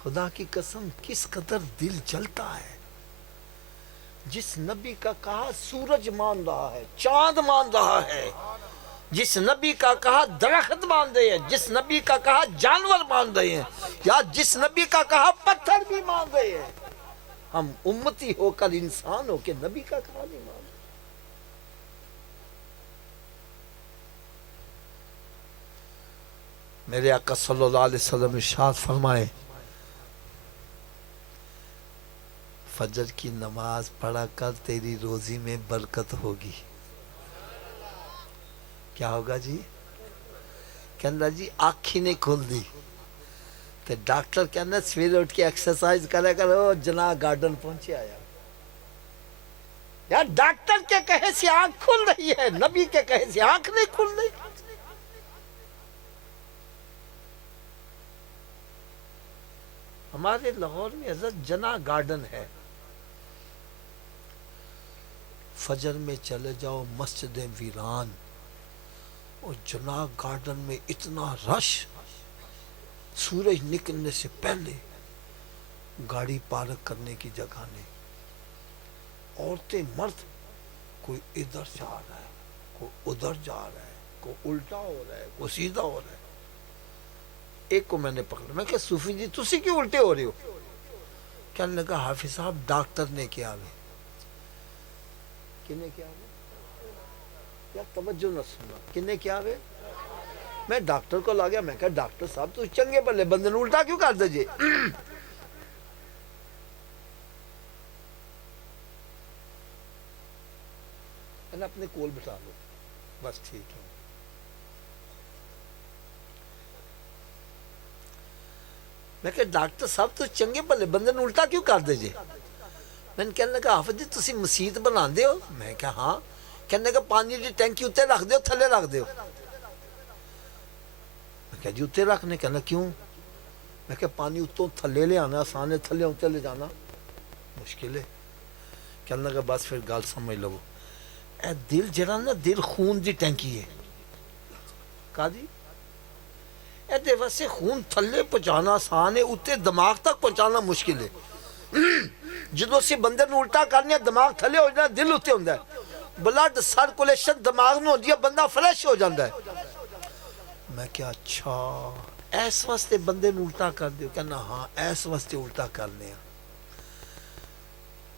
خدا کی قسم کس قدر دل جلتا ہے، جس نبی کا کہا سورج مان رہا ہے، چاند مان رہا ہے، جس نبی کا کہا درخت مان رہے ہیں، جس نبی کا کہا جانور مان رہے ہیں، یا جس نبی کا کہا پتھر بھی مان رہے ہیں، ہم امتی ہو کر انسان ہو کے نبی کا کہا نہیں مان رہے۔ میرے آقا صلی اللہ علیہ وسلم ارشاد فرمائے فجر کی نماز پڑھا کر تیری روزی میں برکت ہوگی۔ کیا ہوگا جی؟ کہنا جی آنکھی نہیں کھل دی، تو ڈاکٹر کہنا سویرے اٹھ کے ایکسرسائز کرے کرو، جناح گارڈن پہنچے آیا۔ یار ڈاکٹر کے کہے سے آنکھ کھل رہی ہے، نبی کے کہے سے آنکھ نہیں کھل رہی۔ ہمارے لاہور میں حضرت جنا گارڈن ہے، فجر میں چلے جاؤ مسجد ویران، اور جنا گارڈن میں اتنا رش، سورج نکلنے سے پہلے گاڑی پارک کرنے کی جگہ نہیں، عورتیں مرد، کوئی ادھر جا رہا ہے، کوئی ادھر جا رہا ہے، کوئی الٹا ہو رہا ہے، کوئی سیدھا ہو رہا ہے۔ ایک کو میں نے پکڑا، میں کہ صوفی جی تسی کیوں الٹے ہو رہے ہو؟ کہنے لگا حافظ صاحب ڈاکٹر نے کیا ہے۔ کنے کیا ہے؟ یا توجہ نہ سننا، کنے کیا ہے؟ میں ڈاکٹر کو لا گیا، میں کہا ڈاکٹر صاحب تو چنگے بلے بندے نے الٹا کیوں کر دیجئے؟ اپنے کول بٹھا لو، بس ٹھیک ہے۔ میں کہ ڈاکٹر صاحب تو چنگے بھلے بندے نے الٹا کیوں کر دیجئے؟ میں نے کہنے لگا حافظ جی تسی مسجد بنا دے ہو؟ میں کہا ہاں۔ کہنے لگا پانی دی ٹینکی اتنے رکھ دے ہو تھلے رکھ دے ہو؟ میں کہا جی اتنے رکھنے، کہنا کیوں؟ میں کہا پانی اتوں تھلے لے آنا آسان ہے، تھلے اتنے لے جانا مشکل ہے۔ کہنے لگا بس پھر گل سمجھ لو، اے دل جڑا نا دل خون دی ٹینکی ہے، کہا جی اے دے واسے خون تھلے پہنچانا آسان ہے، اتنے دماغ تک پہنچانا مشکل ہے۔ جدو سی بندے نو الٹا کرنے دماغ تھلے ہو جانا، دل اتنے ہوندہ ہے، بلڈ سرکولیشن دماغ نو ہوندی ہے، بندہ فریش ہو جاندہ ہے۔ میں کہا اچھا ایس واسطے بندے نو الٹا کر دیو؟ کہنا ہاں ایس واسطے الٹا کرنے ہیں۔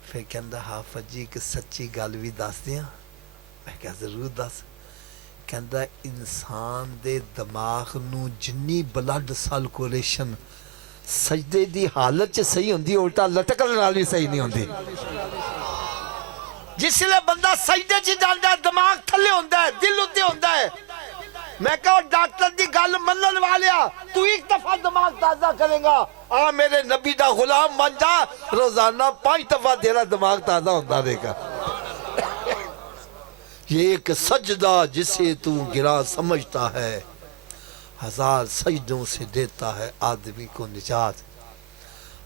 پھر کہندہ حافظ جی کہ سچی گل بھی دس دیا؟ میں کہا ضرور دس۔ کہندہ انسان دے دماغ نو جنی بلڈ سرکولیشن سجدے دی حالت چ صحیح ہوندی، الٹا لٹکن نال بھی صحیح نہیں ہوندی۔ جس لئے بندہ سجدے چ جاندا ہے دماغ تھلے ہوندا ہے، دل اتنے ہوندا ہے۔ میں کہا ڈاکٹر دی گل منن والیا تو ایک دفعہ دماغ تازہ کرے گا، آ میرے نبی دا غلام بن جا، روزانہ 5 دفعہ تیرا دماغ تازہ ہوتا رہے گا۔ یہ ایک سجدہ جسے تو گرا سمجھتا ہے، 1000 سجدوں سے دیتا ہے آدمی کو نجات۔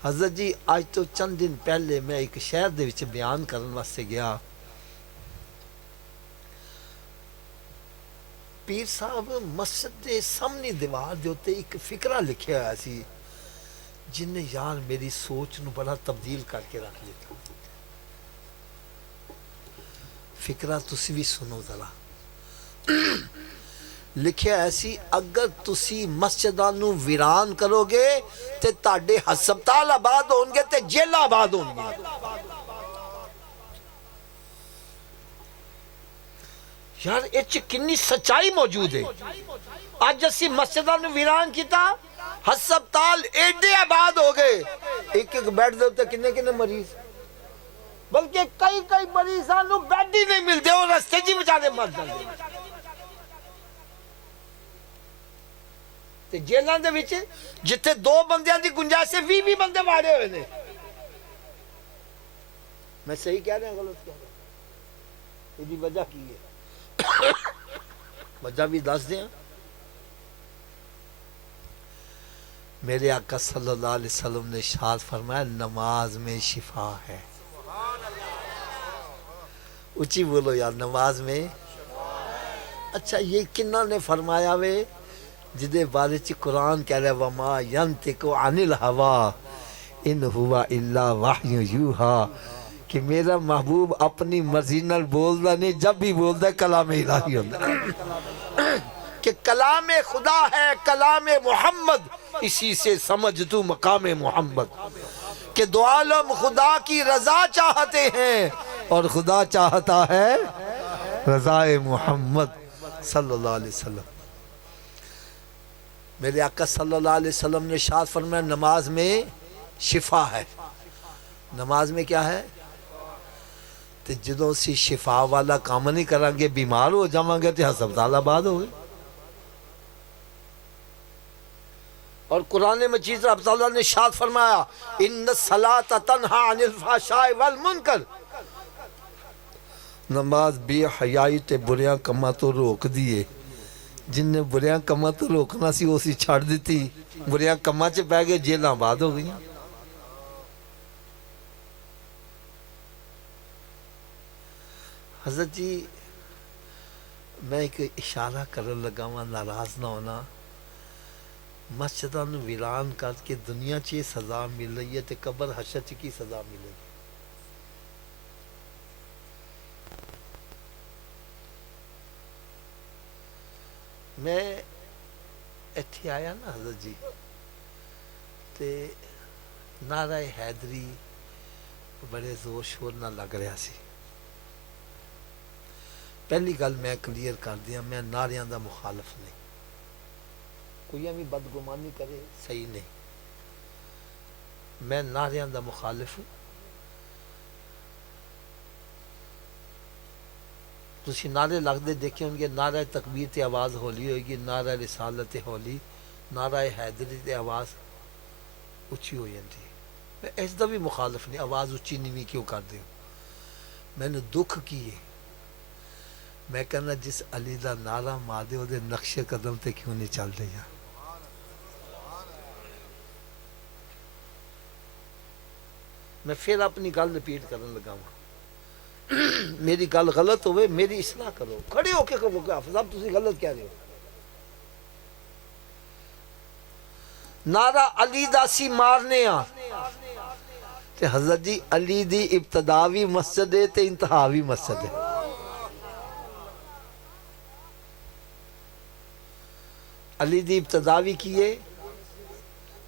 حضرت جی آج تو چند دن پہلے میں ایک شہر دے وچ بیان کرن واسطے گیا، پیر صاحب مسجد دے سامنے دیوار دے ہوتے ایک فکرہ لکھیا ہے سی جن نے یار میری سوچ نو بڑا تبدیل کر کے رکھ لیتا۔ فکرہ تسی بھی سنو ذرا، لکھیا ایسی اگر تسی مسجداں نو ویران کرو گے تے تاڑے ہسپتال آباد ہون گے تے جیل آباد ہون گے۔ یار ایچ کنی سچائی موجود ہے۔ آج اسی مسجداں نو ویران کیتا، ہسپتال ایڈے آباد ہو گئے، ایک ایک بیڈ دے ہوتے کنے کنے مریض، بلکہ کئی کئی مریضاں نو بیڈ ہی نہیں ملتے، وہ رستے جی بچارے مر جاندے۔ تے جیلاں دے وچ جتھے 2 بندیاں دی گنجائش سے 20 بندے واڑے ہوئے نے۔ میں صحیح کہہ رہا ہوں غلط کہہ رہا ہوں؟ یہ دی وجہ کی ہے؟ وجہ بھی دس دیں۔ میرے آقا صلی اللہ علیہ وسلم نے ارشاد فرمایا نماز میں شفا ہے۔ اونچی بولو یار، نماز میں۔ اچھا یہ کنہ نے فرمایا وے؟ جدے بارے چ قرآن کہہ رہے وما ینطق عن الہوا ان ہوا الا وحی یوحا، کہ میرا محبوب اپنی مرضی نال بولدا نہیں، جب بھی بولدا ہے کلام الہی ہوندا ہے، کہ کلام خدا ہے، کلام محمد، اسی سے سمجھ تو مقام محمد، کہ دو عالم خدا کی رضا چاہتے ہیں اور خدا چاہتا ہے رضا محمد صلی اللہ علیہ وسلم۔ میرے آقا صلی اللہ علیہ وسلم نے ارشاد فرمایا نماز میں شفا ہے۔ نماز میں کیا ہے؟ تو جدوں سی شفا والا کام نہیں کریں گے، بیمار ہو جاؤں گے تو ہسپتال آباد ہو گئے۔ اور قرآن مجید رب تعالیٰ نے ارشاد فرمایا ان الصلاۃ تنہی عن الفحشاء والمنکر، نماز بے حیائی تے بریاں کماں تو روک دیے۔ جن نے بریاں کماں تو روکنا سی اسی چھاڑ دیتی، بریاں کماں چ پہ گئے، جیلاں آباد ہو گئی۔ حضرت جی میں ایک اشارہ کرن لگا ہاں، ناراض نہ ہونا، مسجداں نوں ویران کر کے دنیا چ یہ سزا مل رہی ہے تے قبر حشر چ کی سزا ملے گی؟ میں ایتھے آیا نا حضرت جی تے نعرہ حیدری بڑے زور شور نہ لگ رہا سی۔ پہلی گل میں کلیئر کر دیا، میں نعریاں دا مخالف نہیں، کوئی بھی بدگمانی کرے صحیح نہیں، میں نعریاں دا مخالف ہوں۔ تسی نعرے لگتے دیکھے ہوں گے، نعرہ تکبیر تے آواز ہولی ہوئے گی، نعرہ رسالت ہولی، نعرہ حیدری تے آواز اچھی ہو جاتی ہے۔ میں اس دا بھی مخالف نہیں، آواز اچھی نیویں کیوں کر دے ہو؟ میں نے دکھ کیے، میں کہنا جس علی دا نعرہ مار دے وہ دے نقش قدم تے کیوں نہیں چل دے جا؟ میں پھر اپنی گل ریپیٹ کرن لگا ہوں، میری گل غلط ہوئے میری اصلاح کرو، کھڑے ہو کے کہو کہ حافظ صاحب تسی غلط کہہ رہے ہو۔ نعرہ علی دا سی مارنے ہاں تے حضرت جی علی دی ابتداوی مسجد ہے تے انتہاوی مسجد ہے۔ علی دی ابتداوی کیے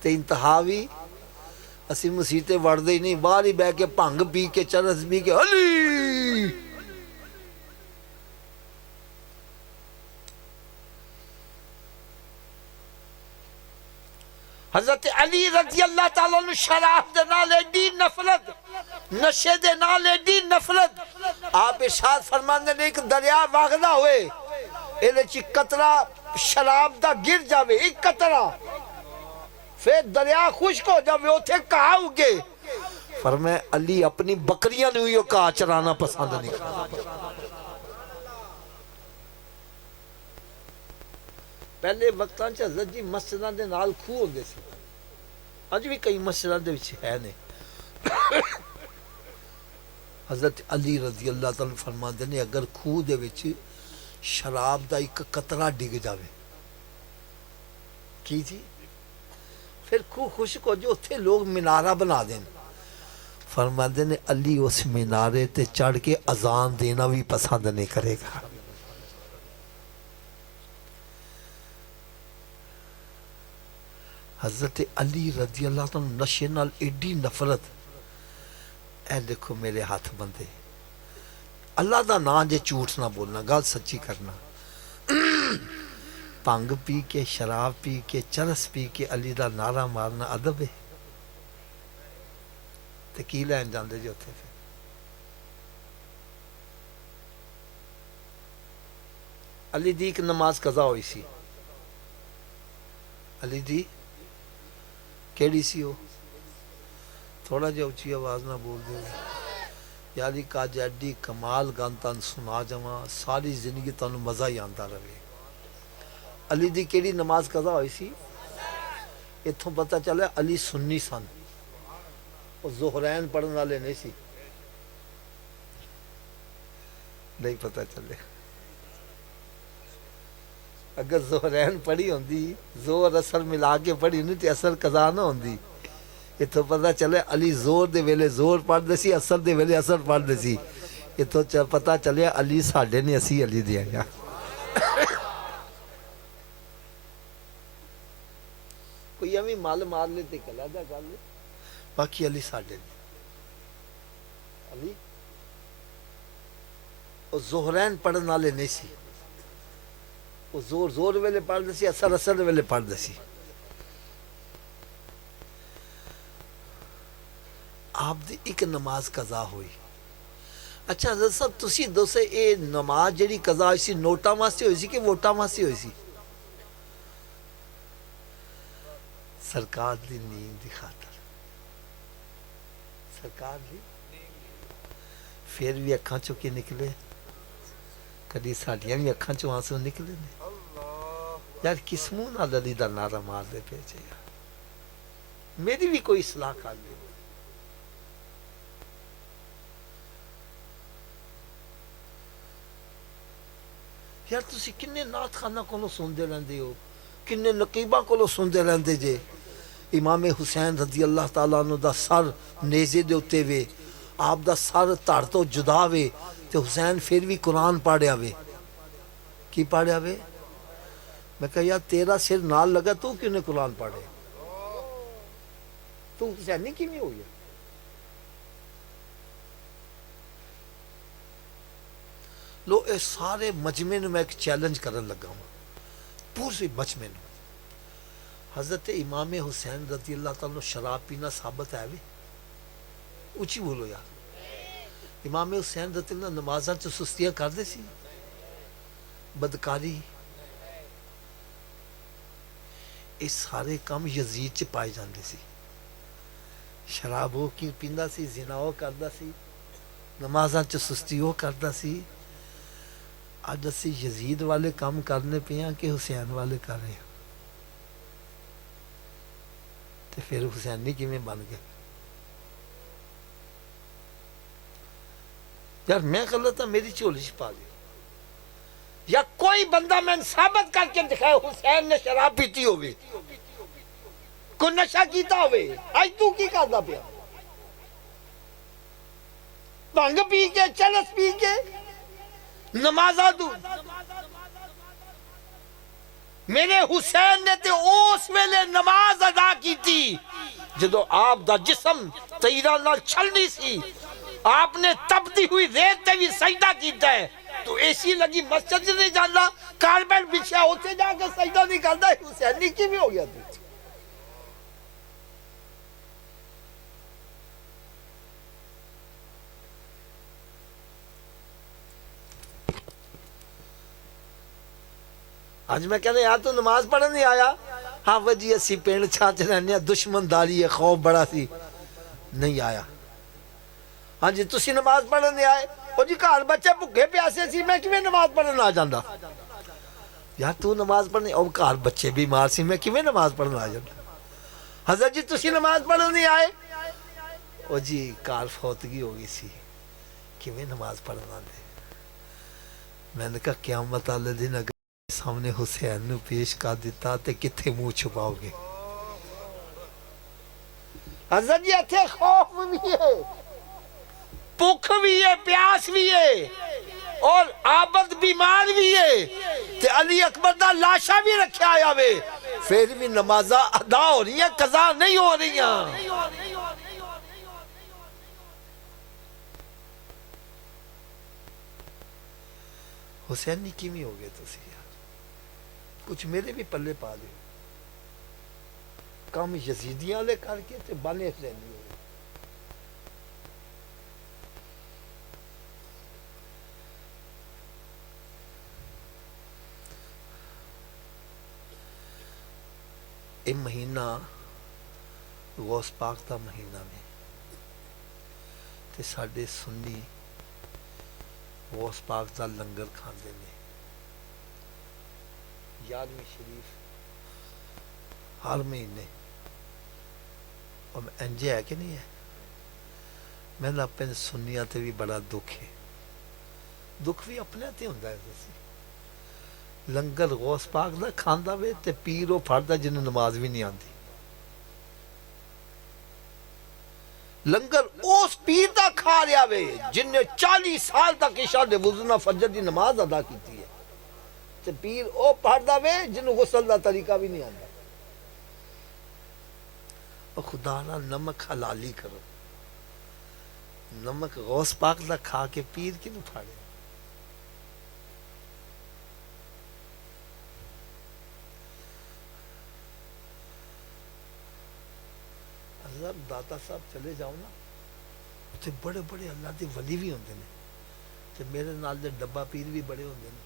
تے انتہاوی اسی مسیطے وردے ہی نہیں، باہر ہی بہ کے بھنگ پی کے چرس پی کے علی۔ حضرت علی رضی اللہ تعالیٰ عنہ شراب دے نال ایڈی نفرت، نشے دے نال ایڈی نفرت، آپ ارشاد فرماندے نے ایک دریا واغدہ ہوئے، ایلے چی قطرہ شراب دا گر جاوے، ایک قطرہ، پھر دریا خشک ہو جاوے، اتھے کہا ہوگے۔ فرمائے علی اپنی بکریاں نے ہوئی کہا چرانا پسند نہیں کرتا۔ پہلے وقتاں چ حضرت جی مسجداں دے نال کھوہ ہوندے سی، اج بھی کئی مسجداں دے وچ ہے نے۔ حضرت علی رضی اللہ تعالیٰ فرماندے نے اگر کھوہ دے وچ شراب دا ایک قطرہ ڈگ جاوے کی جی پھر کھوہ خشک ہو جو اتھے لوگ منارہ بنا دیں، فرماندے نے علی اس منارے تے چڑھ کے اذان دینا بھی پسند نہیں کرے گا۔ حضرت علی رضی اللہ عنہ نشے نال ایڈی نفرت، اے دیکھو میرے ہاتھ بندے، اللہ دا نام جے جھوٹ نہ بولنا، گل سچی کرنا۔ بھنگ پی کے، شراب پی کے، چرس پی کے علی دا نعرہ مارنا ادب ہے؟ تے کی لین جاندے جو تھے پھر؟ علی دی ایک نماز قضا ہوئی سی، علی دی کیڑی سی ہو؟ تھوڑا جا اچھی آواز نہ بول دے، یاری کاج ایڈی کمال گان تان سنا جاواں ساری زندگی تانوں مزہ ہی آندا رہے۔ علی دی کیڑی نماز قضا ہوئی سی؟ اتھوں پتہ چلے علی سنی سن، وہ ظہرین پڑھن والے نہیں سی، نہیں پتہ چلے۔ اگر ظہرین پڑھی ہوندی، زور اثر ملا کے پڑھی نہیں تے اثر قضا نہ ہوندی۔ اتھوں پتہ چلے علی زور دے ویلے زور پڑھ دے سی، اثر دے ویلے اثر پڑھ دے سی۔ اتھوں پتہ چلے علی ساڈے نے، اسی علی دے آیا۔ کوئی ہمیں مال مار لے تے کلا دا گل ہے، باقی علی ساڈے نے۔ علی وہ ظہرین پڑھن والے نہیں سی، وہ زور زور ویلے پڑھ دے سی، اثر اثر ویلے پڑھ دے سی۔ آپ دی ایک نماز قضا ہوئی۔ اچھا حضرت صاحب تسی دوسے اے نماز جڑی قضا ہوئی سی نوٹاں واسطے ہوئی سی کہ ووٹاں واسطے ہوئی سی؟ سرکار دی نیند دی خاطر، سرکار دی پھر بھی اکھاں چوں کی نکلے، کدی ساڈیاں بھی اکھاں چوں آنسو نکلے نے۔ یار کس منہ نال علی دا نعرہ مار دے پے جے یار، میری بھی کوئی اصلاح کر لے۔ یار تسی کنے نعت خانہ کولوں سندے رہندے ہو، کنے نقیباں کولوں سندے رہندے جے امام حسین رضی اللہ تعالیٰ عنہ دا سر نیزے دے اتے وے، آپ دا سر تڑ تو جدا وے، تے حسین پھر بھی قرآن پڑھیا وے. کی پڑھیا وے؟ میں کہا یار تیرا سر نال لگا تو کیوں نے قرآن پڑھے؟ تو حسینی کی نہیں ہوئی؟ لو اے سارے مجمع میں ایک چیلنج کرن لگا ہوں، پوری مجمع میں حضرت امام حسین رضی اللہ تعالیٰ شراب پینا ثابت ہے بھی؟ اچھی بولو یار. امام حسین رضی اللہ نمازاں چ سستیاں کر دے سی، بدکاری، یہ سارے کام یزید چ پائے جاندے سی. شراب وہ کی پیندا سی، زنا وہ کردا سی، نمازاں چ سستی وہ کردا سی. اج اسی یزید والے کام کرنے پے ہاں کہ حسین والے کر رہے ہیں؟ تے پھر حسینی کیویں بن گئے؟ یار میں غلط ہوں، میری چولی چ پا لے، یا کوئی بندہ میں ثابت کر کے دکھائے حسین نے شراب پیتی ہوئے، کوئی نشہ کیتا ہوئے. آج تو کی کردا پیا؟ بھنگ پی کے، چرس پی کے نمازاں تو میرے حسین نے تے اس ویلے نماز ادا کی تھی جدو آپ دا جسم تیرہ نال چھلنی سی، آپ نے تپتی ہوئی ریت تے بھی سجدہ کیتا ہے. تو ایسی لگی مسجد نہیں جانا، کارپیٹ بچھا ہوتے جا کے سجدہ نہیں کرتا. حسینی کی بھی ہو گیا تو آج میں کہنے یار تو نماز پڑھنے نہیں آیا. ہاں وجی اسی پینڈ چھانچ رہنے ہیں، دشمن داری ہے، خوف بڑا سی، نہیں آیا. ہاں جی تسی نماز پڑھنے نہیں آئے، او جی کار بچے بھکے پیاسے سی، میں کیویں نماز پڑھنے آ جاندہ؟ یار تو نماز پڑھنے، او کار بچے بیمار سی، میں کیویں نماز پڑھنے آ جاندہ؟ حضرت جی تسی نماز پڑھنے نہیں آئے، او جی کار فوتگی ہوگی سی، کیویں نماز پڑھنے آندے؟ میں نے کہا قیامت والے دن اگر سامنے حسین نو پیش کر دیتا تے کتھے منہ چھپاؤ گے؟ حضرت جی اتھے خوف بھی ہے، بھوک بھی ہے، پیاس بھی ہے، اور عابد بیمار بھی ہے، تے علی اکبر دا لاشا بھی رکھا آیا وے، پھر بھی نمازہ ادا ہو رہی ہیں، قضا نہیں ہو رہی ہیں. حسینی کیویں ہو گئے تسی یار؟ کچھ میرے بھی پلے پا دے. کام یزیدیاں لے کر کے تے بانے حسینی ہو گئے. اے مہینہ غوث پاک دا مہینہ میں تے ساڈے سنی غوث پاک دا لنگر کھاندے نے. 11ویں شریف ہر مہینے. اور انجے ہے کہ نہیں ہے؟ میں نے اپنے سنیاں تے بھی بڑا دکھ ہے. دکھ بھی اپنے تے ہوندا ہے. لنگر غوث پاک دا کھاندا وے تے پیر او پھڑدا جنوں نماز بھی نہیں آندی. لنگر اس پیر دا کھا رہا وے جن نے 40 سال تک عشاء دے وضو نال فجر دی نماز ادا کیتی ہے، تے پیر او پڑھدا وے جنوں غسل دا طریقہ بھی نہیں آندا. او خدا نال نمک حلالی کرو. نمک غوث پاک دا کھا کے پیر کیوں پھاڑے؟ حضرت داتا صاحب چلے جاؤ نا، تے بڑے بڑے اللہ دے ولی بھی ہوندے نے، تے میرے نال دے ڈبا پیر بھی بڑے ہوندے نے.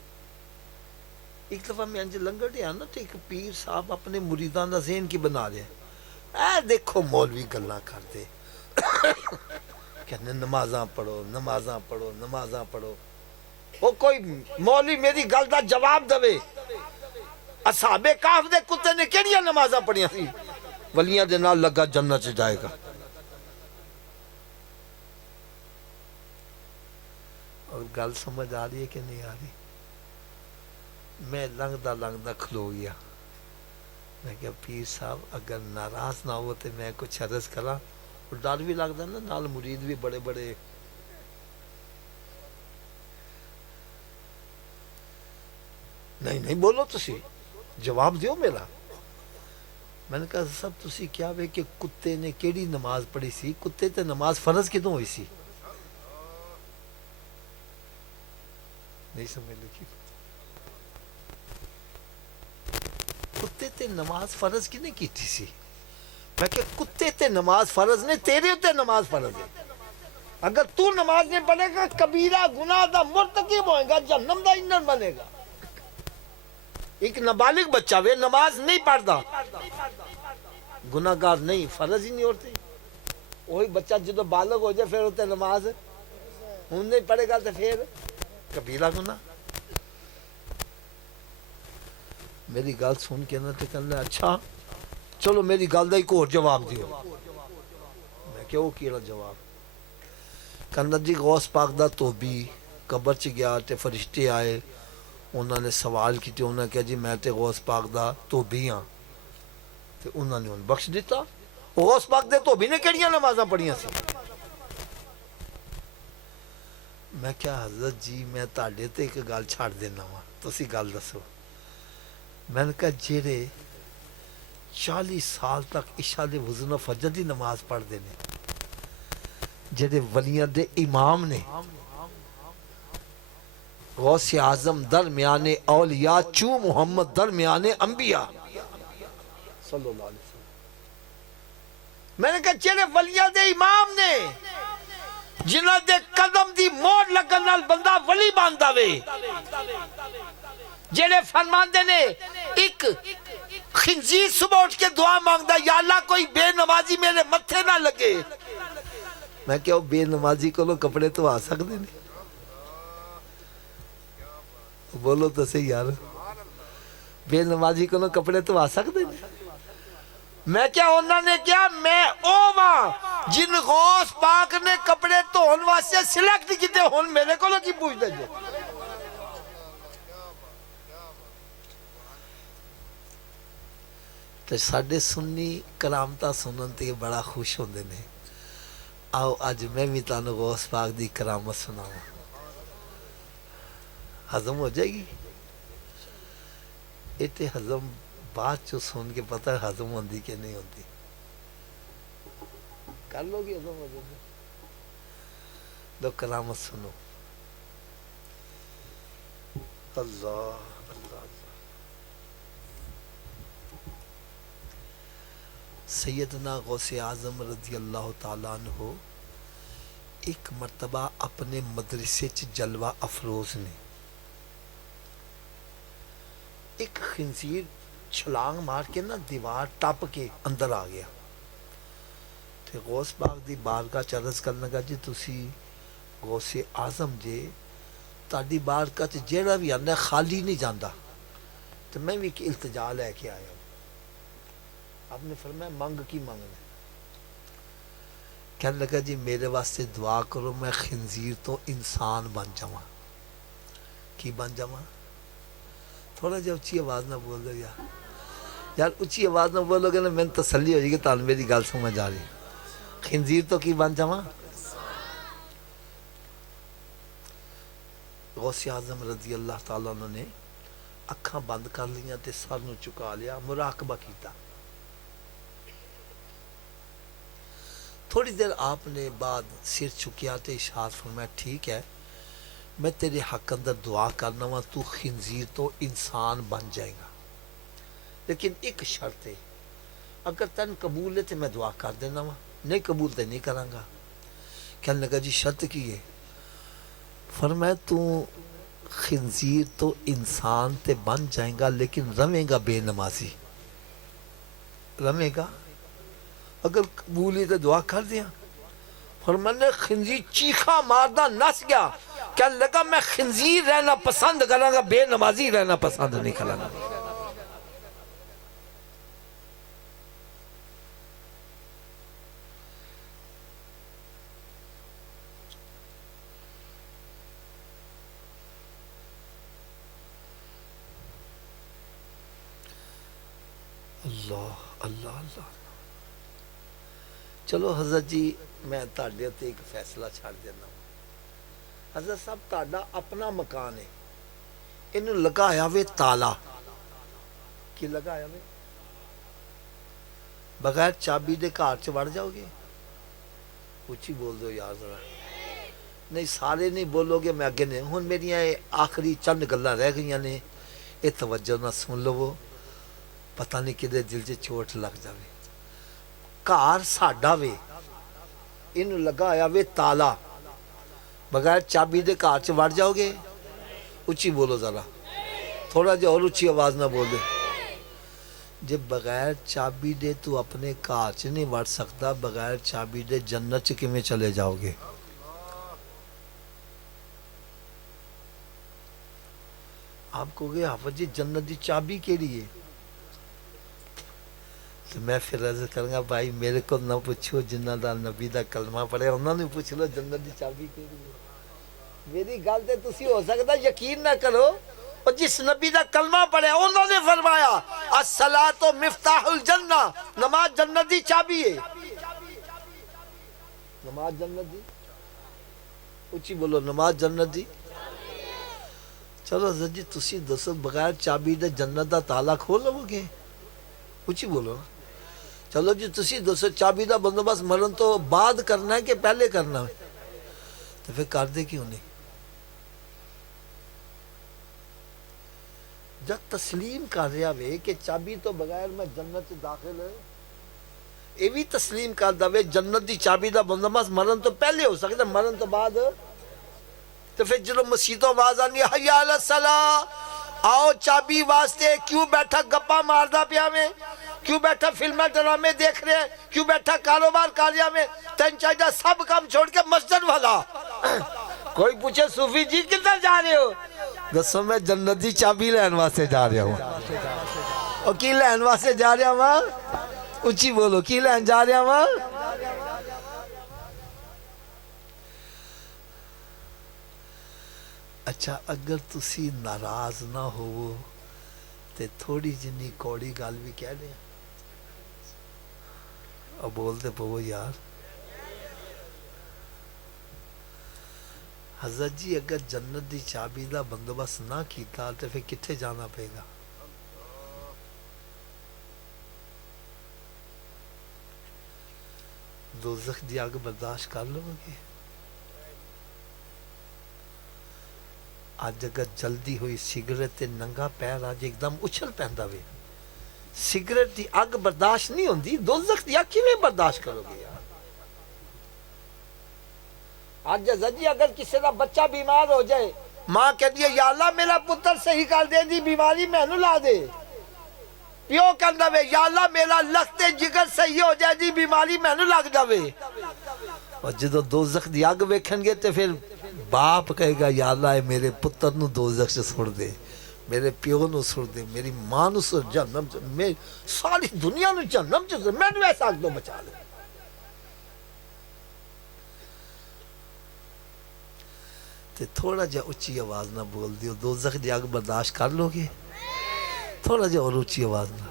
ایک دفعہ میں انج لنگر دیا نا تو ایک پیر صاحب اپنے مریدان دا ذہن کی بنا رہے ہیں. اے دیکھو مولوی گلاں کرتے کہنے نمازاں پڑھو، نمازاں پڑھو، نمازاں پڑھو. وہ کوئی مولوی میری گل دا جواب دوے. اصحاب کہف دے کتے نے کیڑیاں نمازاں پڑھیاں سی؟ ولیاں دے نال لگا جنت چ جائے گا. اور گل سمجھ آ رہی ہے کہ نہیں آ رہی؟ میں لنگدا لنگدا کھلو گیا. میں کہا پیر صاحب اگر ناراض نہ ہو تو میں کچھ عرض کرا. اور ڈر بھی لگتا نا، نال مرید بھی بڑے بڑے. نہیں نہیں بولو تسی، جواب دیو میرا. میں نے کہا سب تسی کیا وے کہ کتے نے کیڑی نماز پڑھی سی؟ کتے تے نماز فرض کدوں ہوئی سی؟ نہیں سمجھ لگی. کتے تے نماز فرض کی نہیں کیتی سی؟ میں کہ کتے تے نماز فرض نہیں، تیرے تے نماز فرض ہے. اگر تو نماز نہیں پڑھے گا کبیرہ گناہ دا مرتکب ہوئے گا، جہنم دا ایندھن بنے گا. ایک نابالغ بچہ وے نماز نہیں پڑھتا، گناہ گار نہیں، فرض ہی نہیں ہوتی. وہی بچہ جدو بالغ ہو جائے پھر ہوتا نماز ہوں نہیں پڑھے گا تو پھر کبیرہ گناہ. میری گل سن کے نہ کہنے اچھا چلو میری گل دا ایک اور جواب دیو. میں کہ وہ کیڑا جواب؟ کہنا جی غوث پاک دا توبی قبر چ گیا تے فرشتے آئے، انہوں نے سوال کیتے. انہوں نے کہا جی میں تے غوث پاک دا توبی ہاں، تے انہوں نے انہوں بخش دیتا. غوث پاک دے توبی نے کیڑیاں نمازاں پڑھیاں سی؟ میں کیا حضرت جی میں تاڑے تے ایک گل چھاڑ دینا ہوا، تسی گل دسو. میں نے کہا جیڑے 40 سال تک عشاء دے وضو فجر دی نماز پڑھ دینے، جیڑے ولیاں دے امام نے، غوث اعظم درمیان اولیاء چو محمد درمیان انبیاء صلی اللہ علیہ وسلم. میں نے کہا جیڑے ولیاں دے امام نے، جنہاں دے قدم دی موڑ لگن نال بندہ ولی باندھا وے، جیڑے فرماندے نے ایک خنزیر صبح اٹھ کے دعا مانگدا یا اللہ کوئی بے نمازی میرے متھے نہ لگے. میں کہا وہ بے نمازی کو لو کپڑے تو آ سکتے ہیں؟ بولو تو صحیح یار، بے نمازی کو لو کپڑے تو آ سکتے ہیں؟ میں کیا انہوں نے کیا میں اوواں جن غوث پاک نے کپڑے دھون واسطے سلیکٹ کیتے ہن میرے کو کی پوچھ دے جو. تو ساڑھے سنی کرامتہ سنن تے بڑا خوش ہوندے نے. آؤ آج میں بھی تانوں غوث پاک دی کرامت سناؤں. ہضم ہو جائے گی؟ ایتے ہضم بعد چو سن کے پتہ ہضم ہوندی کہ نہیں ہوندی. کر لو گی ہضم ہو جائے گی. لو کرامت سنو. اللہ اللہ. سیدنا غوث اعظم رضی اللہ تعالیٰ عنہ ایک مرتبہ اپنے مدرسے چ جلوہ افروز نے ایک خنزیر چھلانگ مار کے نا دیوار ٹپ کے اندر آ گیا. تے غوث پاک دی بارگاہ چ عرض کرن لگا جی تسی غوث اعظم جے، تہاڈی بارگاہ چ جیڑا بھی آندا خالی نہیں جاندا. تو میں بھی ایک التجا لے کے آیا. آپ نے فرمایا مانگ کی مانگنا؟ کہنے لگا جی میرے واسطے دعا کرو میں خنزیر تو انسان بن جاواں. کی بن جاواں؟ تھوڑا جا اچھی آواز نہ بول دو یار. یار اچھی آواز نہ بولو گے نا میں تسلی ہو جائے گی تال میری گل سمجھ آ رہی. خنزیر تو کی بن جاواں؟ غوث اعظم رضی اللہ تعالیٰ عنہ نے اکھاں بند کر لیاں تے سر نو چکا لیا، مراقبہ کیتا. تھوڑی دیر آپ نے بعد سر چکیا تے اشارت فرمایا ٹھیک ہے میں تیرے حق اندر دعا کرنا وا تو خنزیر تو انسان بن جائے گا، لیکن ایک شرط ہے اگر تن قبول ہے تو میں دعا کر دینا وا، نہیں قبول تو نہیں کراں گا. کہنے لگا جی شرط کی ہے؟ فرمایا تو خنزیر تو انسان تے بن جائے گا لیکن رمے گا بے نمازی. رمے گا؟ اگر قبول ہی تو دعا کر دیا. فرمایا خنزیر چیخا ماردا نس گیا. کہنے لگا میں خنزیر رہنا پسند کراں گا، بے نمازی رہنا پسند نہیں کراں گا. اللہ اللہ اللہ. چلو حضرت جی میں تہاڈے تے ایک فیصلہ چھڑ دینا. حضرت صاحب تہاڈا اپنا مکان ہے, اینوں لگایا وے تالا, کی لگایا وے, بغیر چابی دے گھر چ وڑ جاؤ گے؟ اچھی بول دو یار ذرا. نہیں سارے نہیں بولو گے, میں اگے نہیں. ہن میری آخری چند گلاں رہ گئیاں نے, یہ توجہ نہ سن لو, پتہ نہیں کدے دل چ چوٹ لگ جاوے. گھر ساڈا وے, اینوں لگایا وے تالا, بغیر چابی دے گھر چ وڑ جاؤ گے؟ اچھی بولو ذرا, تھوڑا جہا اور اچھی آواز نہ بول دے. جے بغیر چابی دے تو اپنے گھر چ نہیں وڑ سکتا, بغیر چابی دے جنت چ کیویں چلے جاؤ گے؟ آپ کہو گے حافظ جی جنت دی چابی کیڑی ہے؟ تو میں پھر عرض کروں گا بھائی میرے کو نہ پوچھو, جنہ دا نبی دا کلمہ پڑھے انہوں نے پوچھ لو جنت دی چابی کیڑی ہے. میری گل تے تسی ہو سکتا یقین نہ کرو, اور جس نبی دا کلمہ پڑھے انہوں نے فرمایا الصلاۃ مفتاح الجنہ, نماز جنت دی چابی ہے. نماز جنت دی, اچھی بولو, نماز جنت دی. چلو حضرت جی تسی دسو بغیر چابی دے جنت دا تالا کھول لو گے؟ اچھی بولو نا. چلو جی تسی دسو چابی دا بندوبست مرن تو بعد کرنا ہے کہ پہلے کرنا ہے؟ تو پھر کر دے کیوں نہیں؟ جب تسلیم کر رہا وے کہ چابی تو بغیر میں جنت داخل ہے, یہ بھی تسلیم کر دے جنت دی چابی دا بندوبست مرن تو پہلے ہو سکتا, مرن تو بعد. تو پھر جب مسیحوں آواز آنی حی علی الصلاۃ, آؤ چابی واسطے, کیوں بیٹھا گپا ماردا پیا میں, کیوں بیٹھا فلمیں ڈرامے دیکھ رہے ہیں, کیوں بیٹھا کاروبار کر رہا میں, تین چاہیے سب کام چھوڑ کے مسجد والا. کوئی پوچھے صوفی جی کدھر جا رہے ہو؟ دسو میں جنت دی چابی لین واسطے جا رہا ہوں. اور کی لین واسطے جا رہا ہوں؟ اچھی بولو, کی لین جا رہا ہوں؟ اچھا اگر تسی ناراض نہ ہو تے تھوڑی جنی کوڑی گل بھی کہہ دیں. اور بولتے پو یار. حضرت جی اگر جنت دی چابی دا بندوبست نہ کیتا تو پھر کتھے جانا پے گا؟ دوزخ دی آگ برداشت کر لو گے؟ آج اگر جلدی ہوئی سگریٹ تے ننگا پیر آج ایک دم اچھل پہندا وے, سگریٹ دی آگ برداشت نہیں ہوندی, دوزخ دی آگ کیویں برداشت کرو گے یار؟ آج جی اگر کسی دا بچہ بیمار ہو جائے, ماں کہتی ہے یا اللہ میرا پتر صحیح کر دے, دی بیماری مینوں لا دے. پیو کہندا وے یا اللہ میرا لخت جگر صحیح ہو جائے, دی بیماری مینوں لگ جاوے. اور جدو دوزخ دی آگ ویکھن گے تے پھر باپ کہے گا یا اللہ میرے پتر نو دوزخ سے سڑ دے, میرے پیو نو سڑ دے, میری ماں نو سڑ جہنم سے, میں ساری دنیا نو جہنم سے سڑ, میں نو ایسا آگ دو بچا لے. تے تھوڑا جا اچھی آواز نہ بول دیو, دوزخ دی آگ برداشت کر لو گے؟ تھوڑا جا اور اچھی آواز نہ.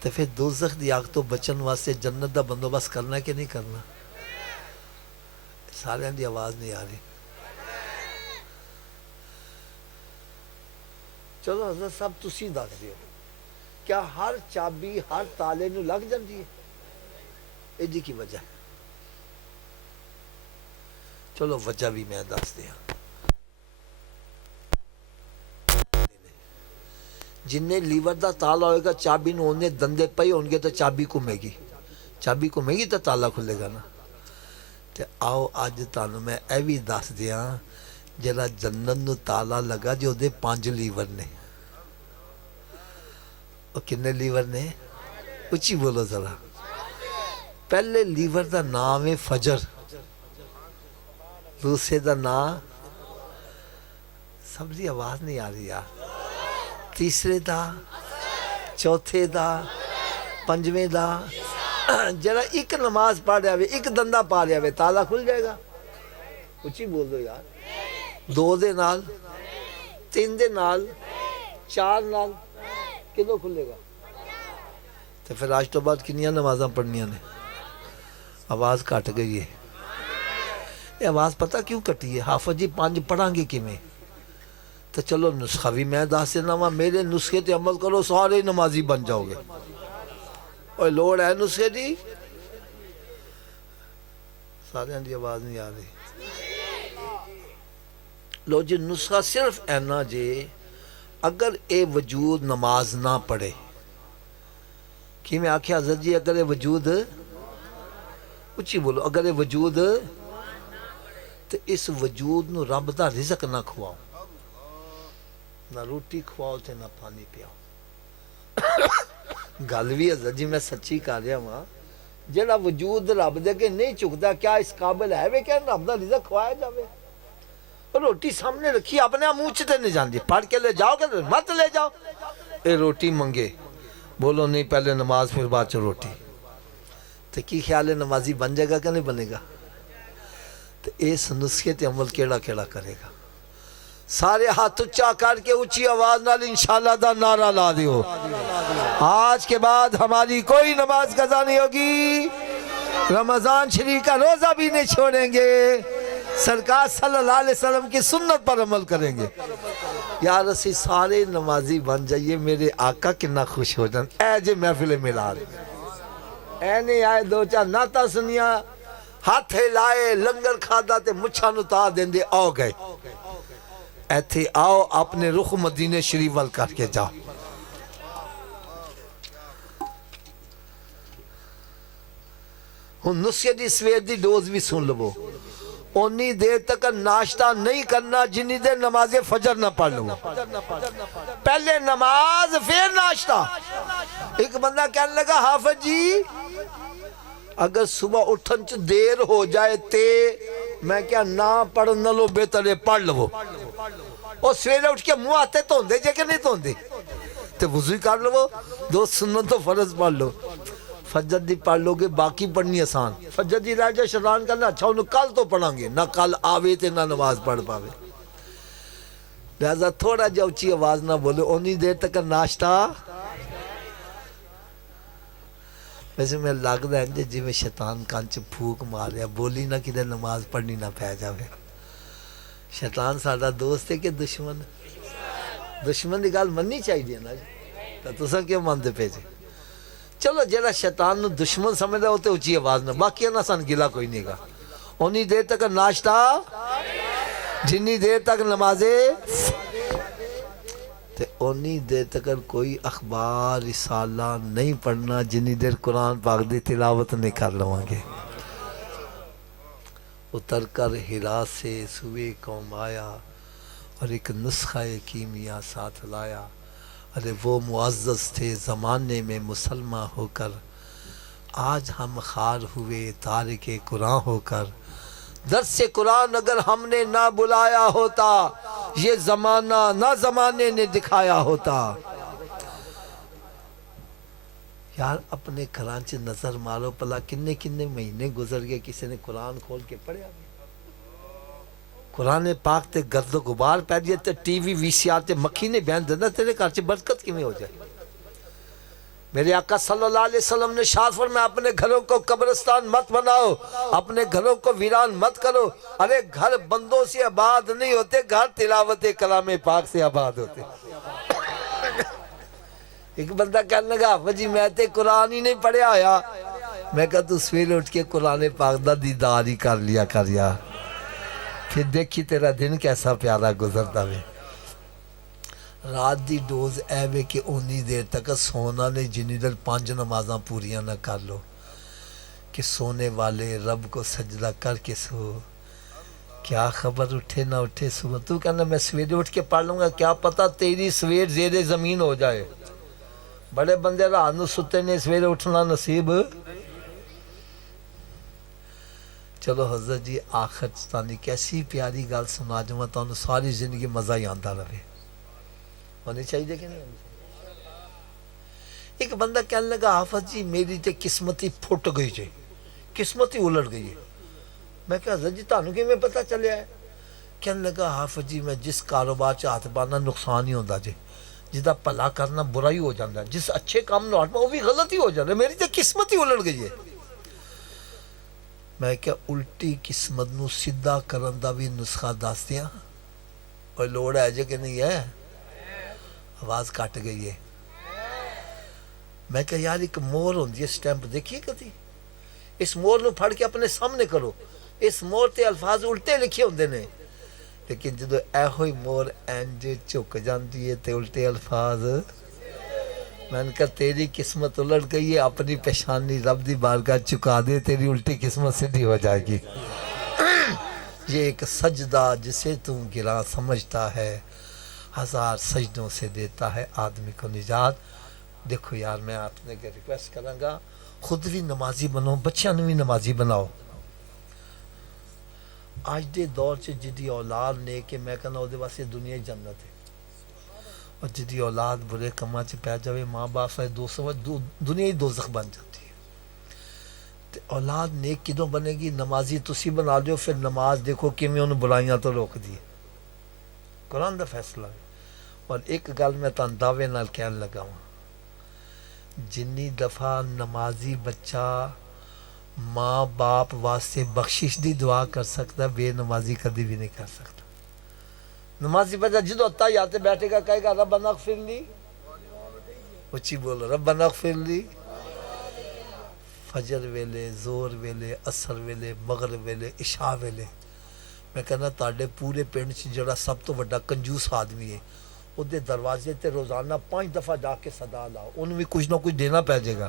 تے پھر دوزخ دی آگ تو بچن واسطے جنت دا بندوبست کرنا ہے کہ نہیں کرنا؟ سارے دی آواز نہیں آ رہی. چلو حضرت صاحب تسی دس دیو, کیا ہر چابی ہر تالے نو لگ جاندی ہے؟ ایدی کی وجہ ہے؟ چلو وجہ بھی میں دس دیا. جنہیں لیور دا تالا ہوئے گا چابی نو انہیں دندے پئی ہونگے تو چابی کمے گی, چابی کمے گی تو تالا کھلے گا نا. تے آؤ آج تانوں میں اے بھی دس دیاں, جڑا جنت نو تالا لگا جو دے 5 لیور نے. اور کنے لیور نے؟ اچھی بولو ذرا. پہلے لیور دا نام ہے فجر, دوسرے دا نام, سب دی آواز نہیں آ رہی یار, تیسرے دا, چوتھے دا, پنجویں دا. جڑا ایک نماز پڑھ رہا ہے, ایک دندہ پا رہا ہے, تالا کھل جائے گا. اچھی بول دو یار. 2 دے نال, 3 دے نال, 4 نال, کدو کھلے گا؟ تو پھر آج تو بعد کنیاں نمازاں پڑھنیاں نے؟ آواز کٹ گئی ہے. یہ آواز پتہ کیوں کٹی ہے؟ حافظ جی 5 پڑھاں گے کیویں؟ تو چلو نسخہ بھی میں دس دینا وا، میرے نسخے تے عمل کرو سارے نمازی بن جاؤ گے. اور لوڑ ہے نسخے دی؟ سارے دی آواز نہیں آ رہی. لو جی نسخہ صرف اینا جے اگر اے وجود نماز نہ پڑھے. کی میں آکھیا حضرت جی اگر اے وجود، اچھی بولو، اگر اے وجود، تو اس وجود نو رب دا رزق نہ کھواؤ، نہ روٹی کھواؤ تے نہ پانی پیاؤ. گل بھی حضرت جی میں سچی کر رہا ہوں، جڑا وجود رب دے کے نہیں چکتا کیا اس قابل ہے وے کہ رب دا رزق کھوایا جاوے؟ روٹی سامنے رکھی اپنے منہ چ تے نہیں جاندی، پڑھ کے لے جاؤ کہ مت لے جاؤ. اے روٹی منگے، بولو نہیں پہلے نماز پھر بعد چ روٹی. تو کی خیال ہے نمازی بن جائے گا کہ نہیں بنے گا؟ تو اس نسخے تے عمل کیڑا کیڑا کرے گا؟ سارے ہاتھ اچھا کر کے اچھی آواز نال انشاءاللہ دا نعرہ لا دیو. آج کے بعد ہماری کوئی نماز قضا نہیں ہوگی، رمضان شریف کا روزہ بھی نہیں چھوڑیں گے، سرکار صلی اللہ علیہ وسلم کی سنت پر عمل کریں گے. یا رسی سارے نمازی بن جائیے، میرے آقا کنا خوش ہو جان. اے جے محفل میلاد، اے نہیں آئے 2-4 نعتاں سنیاں، ہاتھ لائے لنگر کھادا تے مچھاں نو تا دیندے آؤ گئے. ایتھے آؤ اپنے رخ مدینے شریف وال کر کے جاؤ. ہن نسخے دی سویر دی ڈوز بھی سن لو. اونی دیر تک ناشتہ نہیں کرنا جنی دیر نماز فجر نہ پڑھ لو. پہلے نماز پھر ناشتہ. ایک بندہ کہنے لگا حافظ جی اگر صبح اٹھن چ دیر ہو جائے تے میں کیا نہ پڑھ نہ لو بہتر ہے پڑھ لو. اور سویرے اٹھ کے منہ آتے توندے جے کہ نہیں توندے؟ تو وضو کر لو، 2 سنت تو فرض پڑھ لو. فجر دی پڑھ لو گے باقی پڑھنی آسان. فجر دی رہ جائے شیطان کرنا اچھا انہوں کل تو پڑھاں گے، نہ کل آوے تے نہ نماز پڑھ پاوے. لہذا تھوڑا جا اچھی آواز نہ بولے. اونی دیر تک ناشتہ. ویسے میں لگ دا ہے جی میں شیطان کانچ پھوک ماریا بولی نہ کدھر نماز پڑھنی نہ پہ جاوے. شیطان ساڈا دوست ہے کہ دشمن؟ دشمن دی گل مننی چاہیے نا جی. تو تساں کیوں مانتے پے جی؟ چلو جڑا شیطان نو دشمن سمجھدا ہوتے اچھی آواز نہ، باقی نہ سن گلا کوئی نہیں گا. اونی دیر تک ناشتہ، جنی دیر تک نمازیں، تے اونی دیر تک کوئی اخبار رسالہ نہیں پڑھنا جنی دیر قرآن پاک دی تلاوت نہیں کر لواں گے. اتر کر ہرا سے سوئے قوم آیا اور ایک نسخہ کیمیا ساتھ لایا. ارے وہ معزز تھے زمانے میں مسلمان ہو کر، آج ہم خار ہوئے تارک قرآن ہو کر. درس قرآن اگر ہم نے نہ بلایا ہوتا یہ زمانہ نہ زمانے نے دکھایا ہوتا. یار اپنے کراچ نظر مارو پلا کنے کنے مہینے گزر گئے کسی نے قرآن کھول کے پڑھیا. قرآن پاک تے گرد و غبار پہ جائے تے ٹی وی وی سی آر تے مکھی نے بیان دینا تیرے گھر سے برکت کی میں ہو جائے. میرے آقا صلی اللہ علیہ وسلم نے شاد فرمایا اپنے گھروں کو قبرستان مت بناؤ، اپنے گھروں کو ویران مت کرو. ارے گھر بندوں سے آباد نہیں ہوتے، گھر تلاوت کلام پاک سے آباد ہوتے. ایک بندہ کہنے لگا جی میں تے قرآن ہی نہیں پڑھیا آیا. میں کہا تو سویرے اٹھ کے قرآن پاک دا دیدار ہی کر لیا کر یا، پھر دیکھی تیرا دن کیسا پیارا گزرتا ہے. رات دی ڈوز اے وے کہ اونی دیر تک سونا نہیں جنی دیر 5 نمازاں پوریاں نہ کر لو کہ سونے والے رب کو سجدہ کر کے سو. کیا خبر اٹھے نہ اٹھے صبح. تو کہنا میں سویرے اٹھ کے پڑھ لوں گا، کیا پتہ تیری سویر زیر زمین ہو جائے. بڑے بندے رات نو ستے نے سویرے اٹھنا نصیب. چلو حضرت جی آخر تانی کیسی پیاری گل سنا جو میں تانوں ساری زندگی مزہ ہی آندا رہے. ہونی چاہیے کہ نہیں؟ ایک بندہ کہنے لگا حافظ جی میری تے قسمتی پھٹ گئی جے، قسمتی الٹ گئی ہے. میں کہا حضرت جی تانوں کی میں پتہ چلیا ہے؟ کہنے لگا حافظ جی میں جس کاروبار چ ہاتھ پانا نقصان ہی ہوندا جے. جدا بھلا کرنا برا ہی ہو جاتا ہے، جس اچھے کام نو ہٹنا وہ بھی غلط ہی ہو جاتا ہے. میری تو قسمت ہی الٹ گئی ہے. میں کیا الٹی قسمت نو سیدھا کرن دا بھی نسخہ دس دیاں. کوئی لوڑ ہے جے کہ نہیں ہے؟ آواز کٹ گئی ہے. میں کہا یار ایک مور ہوندی ہے سٹیمپ دیکھیے کدی؟ اس مور نو پھڑ کے اپنے سامنے کرو، اس مور تے الفاظ الٹے لکھے ہوندے نے، لیکن جدو اے ہوئی مور انج چک جاندی ہے تے الٹے الفاظ. میں نے کہا تیری قسمت الٹ گئی ہے، اپنی پیشانی رب دی بارگاہ چکا دے، تیری الٹی قسمت سیدھی ہو جائے گی. یہ ایک سجدہ جسے تو گراں سمجھتا ہے، ہزار سجدوں سے دیتا ہے آدمی کو نجات. دیکھو یار میں آپ نے ریکویسٹ کروں گا، خود بھی نمازی بنو، بچیاں نے بھی نمازی بناؤ. آج دے دور چ جدی اولاد نے کہ میں کہنا وہ واسطے دنیا ہی جنت ہے، اور جدی اولاد برے کما چ پی جاوے ماں باپ سے دنیا ہی دوزخ بن جاتی ہے. تے اولاد نیک کدوں بنے گی؟ نمازی تسی بنا دیو، پھر نماز دیکھو کیویں انہوں برائیاں تو روک دی. قرآن دا فیصلہ ہے. اور ایک گل میں تان دعوے نال کہن لگا ہوں، جنی دفعہ نمازی بچہ ماں باپ واسطے بخشش دی دعا کر سکتا ہے، بے نمازی کبھی بھی نہیں کر سکتا. نمازی بچہ جدو اتحیات تے بیٹھے گا کہے گا ربنا اغفر لی، اچھی بولو ربنا اغفر لی. فجر ویلے، زور ویلے، عصر ویلے، مغرب ویلے، عشاء ویلے. میں کہنا تاڑے پورے پنڈ چ جڑا سب تو بڑا کنجوس آدمی ہے، وہ دے دروازے تے روزانہ 5 دفعہ جا کے صدا لاؤ، انہوں بھی کچھ نہ کچھ دینا پہ جائے گا.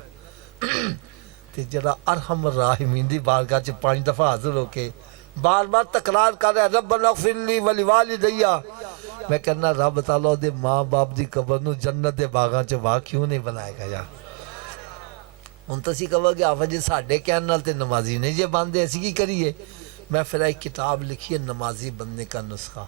تے جڑا ارحم الراحمین دی بارگاہ چ 5 دفعہ حاضر ہو کے بار بار تکرار کر رہا ہے ربنا اغفر لی ولوالدی. میں کہنا رب تعالیٰ دے ماں باپ دی قبر نو جنت دے باغاں چ واہ کیوں نہیں بنائے گا یار؟ ہن تسی کہو گے آفا جی ساڈے کہن نال تے نمازی نہیں جے باندھے، ایسی کی کریے؟ میں پھر ایک کتاب لکھی ہے نمازی بننے کا نسخہ.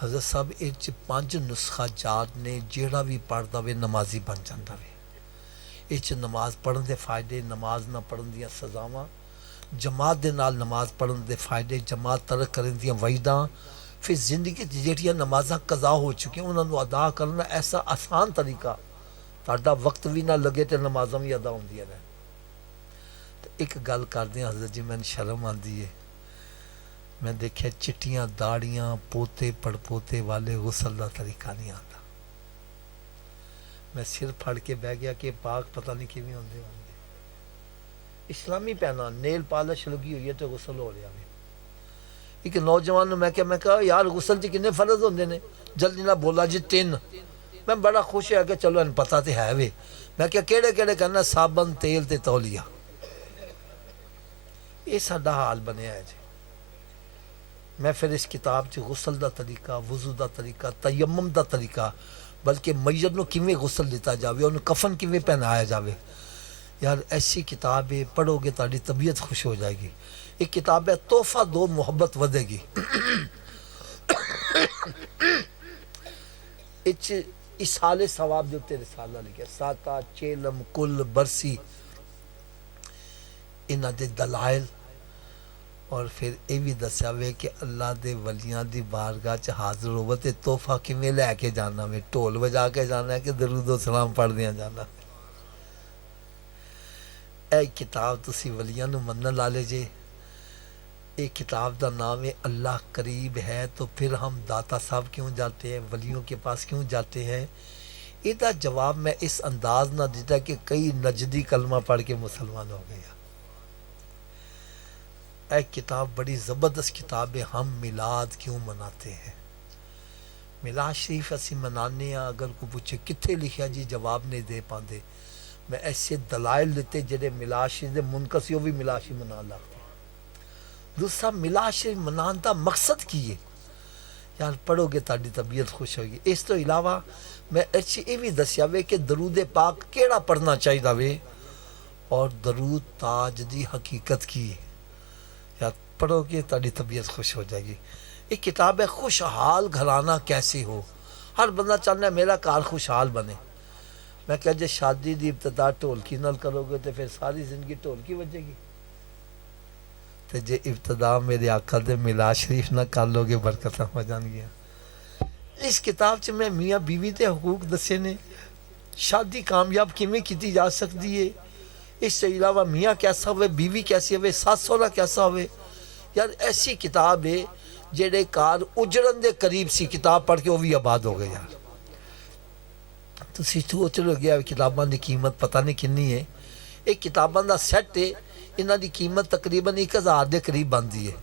حضرت صاحب اچ 5 نسخہ جات نے، جیڑا بھی پڑھدا وے نمازی بن جاندا وے. اچ نماز پڑھن دے فائدے، نماز نہ پڑھن دیاں سزاواں، جماعت دے نال نماز پڑھن دے فائدے، جماعت ترک کرن دیاں وعیداں، پھر زندگی جہڑیاں نمازاں قضا ہو چکیاں انہاں نو ادا کرنا ایسا آسان طریقہ، تہاڈا وقت بھی نہ لگے تے نمازاں بھی ادا ہوندیاں رہن. ایک گل کردے حضرت جی، میں شرم آندی ہے، میں دیکھے چٹیاں داڑیاں پوتے پڑپوتے والے غسل دا طریقہ نہیں آتا. میں سر پھڑ کے بہ گیا کہ پاک پتہ نہیں کیویں ہوندے ہوں گے. اسلامی پہنا نیل پالش لگی ہوئی ہے تو غسل ہو رہا ہے. ایک نوجوان نے میں کہا یار غسل چ کنے فرض ہوندے نے؟ جلدی نہ بولا جی 3. میں بڑا خوش ہے کہ چلو ان پتہ تے ہے وے. میں کہا کیڑے کیڑے کہنا صابن تیل تے تولیہ. یہ ساڈا حال بنیا ہے جی. میں پھر اس کتاب چ غسل دا طریقہ، وضو دا طریقہ، تیمم دا طریقہ، بلکہ میت نو کیویں غسل دیتا جاوے، انہوں کفن کیویں پہنایا جاوے. یار ایسی کتاب ہے پڑھو گے تاری طبیعت خوش ہو جائے گی. ایک کتاب ہے تحفہ دو محبت ودے گی. اچ اسال ثواب دے تے رسالہ لکھا، ساتا چیلم کل برسی انہاں دے دلائل. اور پھر یہ بھی دسیا وے کہ اللہ دے ولیاں دی بارگاہ چ حاضر ہو تے تحفہ کیویں لے کے جانا وے، ڈھول بجا کے جانا ہے کہ درود و سلام پڑھ دیاں جانا. اے کتاب تسی ولیاں نو منن والے جے. ایک کتاب دا نام ہے اللہ قریب ہے تو پھر ہم داتا صاحب کیوں جاتے ہیں، ولیوں کے پاس کیوں جاتے ہیں؟ یہ دا جواب میں اس انداز نہ دیتا کہ کئی نجدی کلمہ پڑھ کے مسلمان ہو گیا. اے کتاب بڑی زبردست کتاب ہے. ہم میلاد کیوں مناتے ہیں؟ میلاد شریف اسی منانے ہیں. اگر کوئی پوچھے کتنے لکھیا جی جواب نہیں دے پاندے. میں ایسے دلائل دیتے جڑے میلاد شریف دے منکر سی وہ بھی میلاد شریف منان لگتے. دوسرا میلاد شریف منان دا مقصد کی ہے؟ یار پڑھو گے تاری طبیعت خوش ہوگی. اس تو علاوہ میں اچھی یہ بھی دسیا وے کہ درود پاک کیڑا پڑھنا چاہیے وے اور درود تاج دی حقیقت کی ہے. یار پڑھو گے تاری طبیعت خوش ہو جائے گی. ایک کتاب ہے خوشحال گھرانہ کیسے ہو. ہر بندہ چاہنا ہے میرا گھر خوشحال بنے. میں کہا جی شادی دی ابتدا ڈھولکی نال کرو گے تو پھر ساری زندگی ڈھولکی بجے گی. تو جے ابتدا میرے آقا دے میلاد شریف نہ کر لو گے برکتاں ہو جان گیا. اس کتاب چ میں میاں بیوی دے حقوق دسے نے، شادی کامیاب کیویں کیتی جا سکتی ہے، اس سے علاوہ میاں کیسا ہوئے، بیوی کیسی ہوئے، ساس سہرا کیسا ہوئے. یار ایسی کتاب ہے جڑے کار اجڑن دے قریب سی، کتاب پڑھ کے وہ بھی آباد ہو گئے. یار تسی سوچ لو گیا کتاباں دی قیمت پتہ نہیں کنی ہے. ایک کتاباں دا سیٹ ہے، انہاں دی قیمت تقریباً 1000 دے قریب بنتی ہے،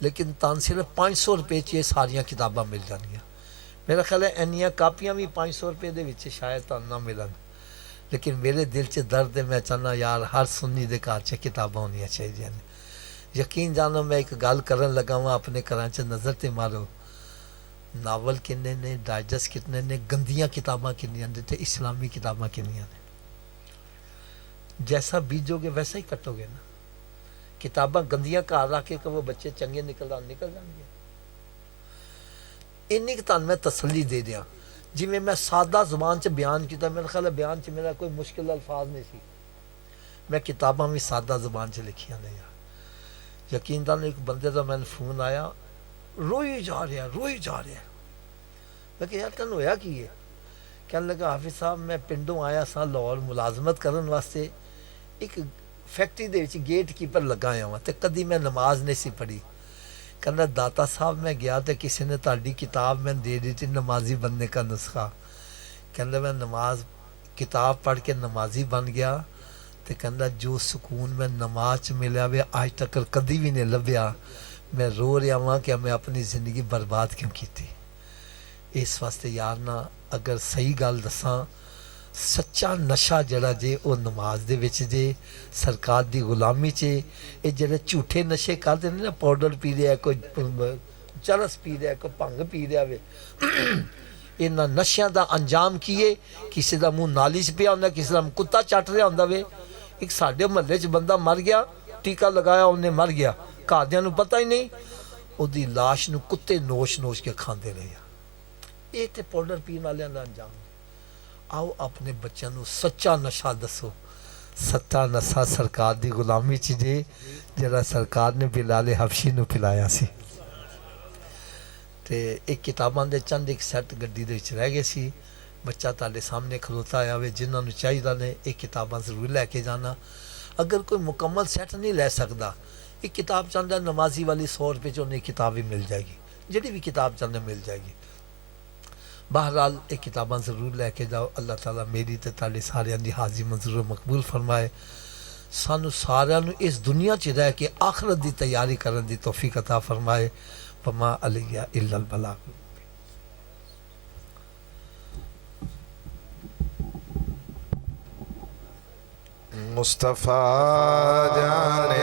لیکن تان صرف 500 روپے چ یہ ساریاں کتاباں مل جانیاں. میرا خیال ہے اینیاں کاپیاں بھی 500 روپے دے وچ شاید تان نہ ملن، لیکن میرے دل چ درد ہے. میں چاہنا یار ہر سنی دے گھر چ کتاباں ہونیاں چاہیے. یقین جانو میں ایک گل کرن لگا ہوں، اپنے گھراں چ نظر تے مارو، ناول کنے نے، ڈائجسٹ کتنے نے، گندیاں کتاباں کنیاں نے تے اسلامی کتاباں کنیاں نے. جیسا بیجو گے ویسا ہی کٹو گے نا. کتاباں گندیاں گھر رکھ کے کہ وہ بچے چنگے نکل جان گے. اینی کہ میں تسلی دے دیاں، جی میں سادہ زبان چ بیان کیتا. میرا خیال ہے بیان چ میرا کوئی مشکل الفاظ نہیں سی. میں کتاباں بھی سادہ زبان چ لکھیاں نے. یار یقین دان ایک بندے دا میں نے فون آیا، روئی جا رہا. میں کہ یار تین ہویا کی ہے؟ کہنے لگا حافظ صاحب میں پنڈوں آیا سا لاہور ملازمت کرن واسطے، ایک فیکٹری دے وچ گیٹ کیپر لگا آیا ہوں تے کدی میں نماز نہیں سی پڑھی. کہنا داتا صاحب میں گیا تے کسی نے تہاڈی کتاب میں دے دی تھی نمازی بننے کا نسخہ. کہنا میں نماز کتاب پڑھ کے نمازی بن گیا تے کہنا جو سکون میں نماز چ ملیا وے آج تک کدی بھی نہیں لبھیا. میں رو رہا ہوں کہ میں اپنی زندگی برباد کیوں کی تھی. اس واسطے یار نا اگر صحیح گل دساں، سچا نشہ جڑا جے وہ نماز دے وچ جے، سرکار دی غلامی چے. یہ جڑے جھوٹے نشے کرتے ہیں نا، پاؤڈر پی رہا، کوئی چرس پی رہا، کوئی بھنگ پی رہا وے، انہاں نشیاں دا انجام کیے. کسی دا منہ نالی چ پیا ہوندا، کسی دا کتا چٹ رہا ہوندا وے. ایک ساڈے محلے چ بندہ مر گیا، ٹیکہ لگایا انہیں مر گیا، گھردیاں نوں پتہ ہی نہیں، وہ دی لاش نوں کتے نوش کے کھاندے رہے. یہ تے پاؤڈر پین والوں کا انجام. آؤ اپنے بچوں نوں سچا نشہ دسو. سچا نشہ سرکار دی غلامی چ جے، جڑا سرکار نے بلال حبشی نوں پلایا سی. تے ایک کتاباں دے چند ایک سیٹ گڈی دے وچ رہ گئے سی. بچہ تہاڈے سامنے کھلوتا آیا ہوئے، جنہاں نوں چاہیے نے ایک کتاباں ضرور لے کے جانا. اگر کوئی مکمل سیٹ نہیں لے سکدا، ایک کتاب چاہتا نمازی والی 100 روپے چ انہیں کتاب بھی مل جائے گی، جڑی بھی کتاب چاہتے مل جائے گی. بہرحال ایک کتاباں ضرور لے کے جاؤ. اللہ تعالیٰ میری تے تہاڈے ساریاں دی حاضری منظور و مقبول فرمائے. سانو ساریاں نوں اس دنیا چ رہ کے آخرت دی تیاری کرن دی توفیق عطا فرمائے. وما علیہ الا البلاغ. مصطفیٰ جانے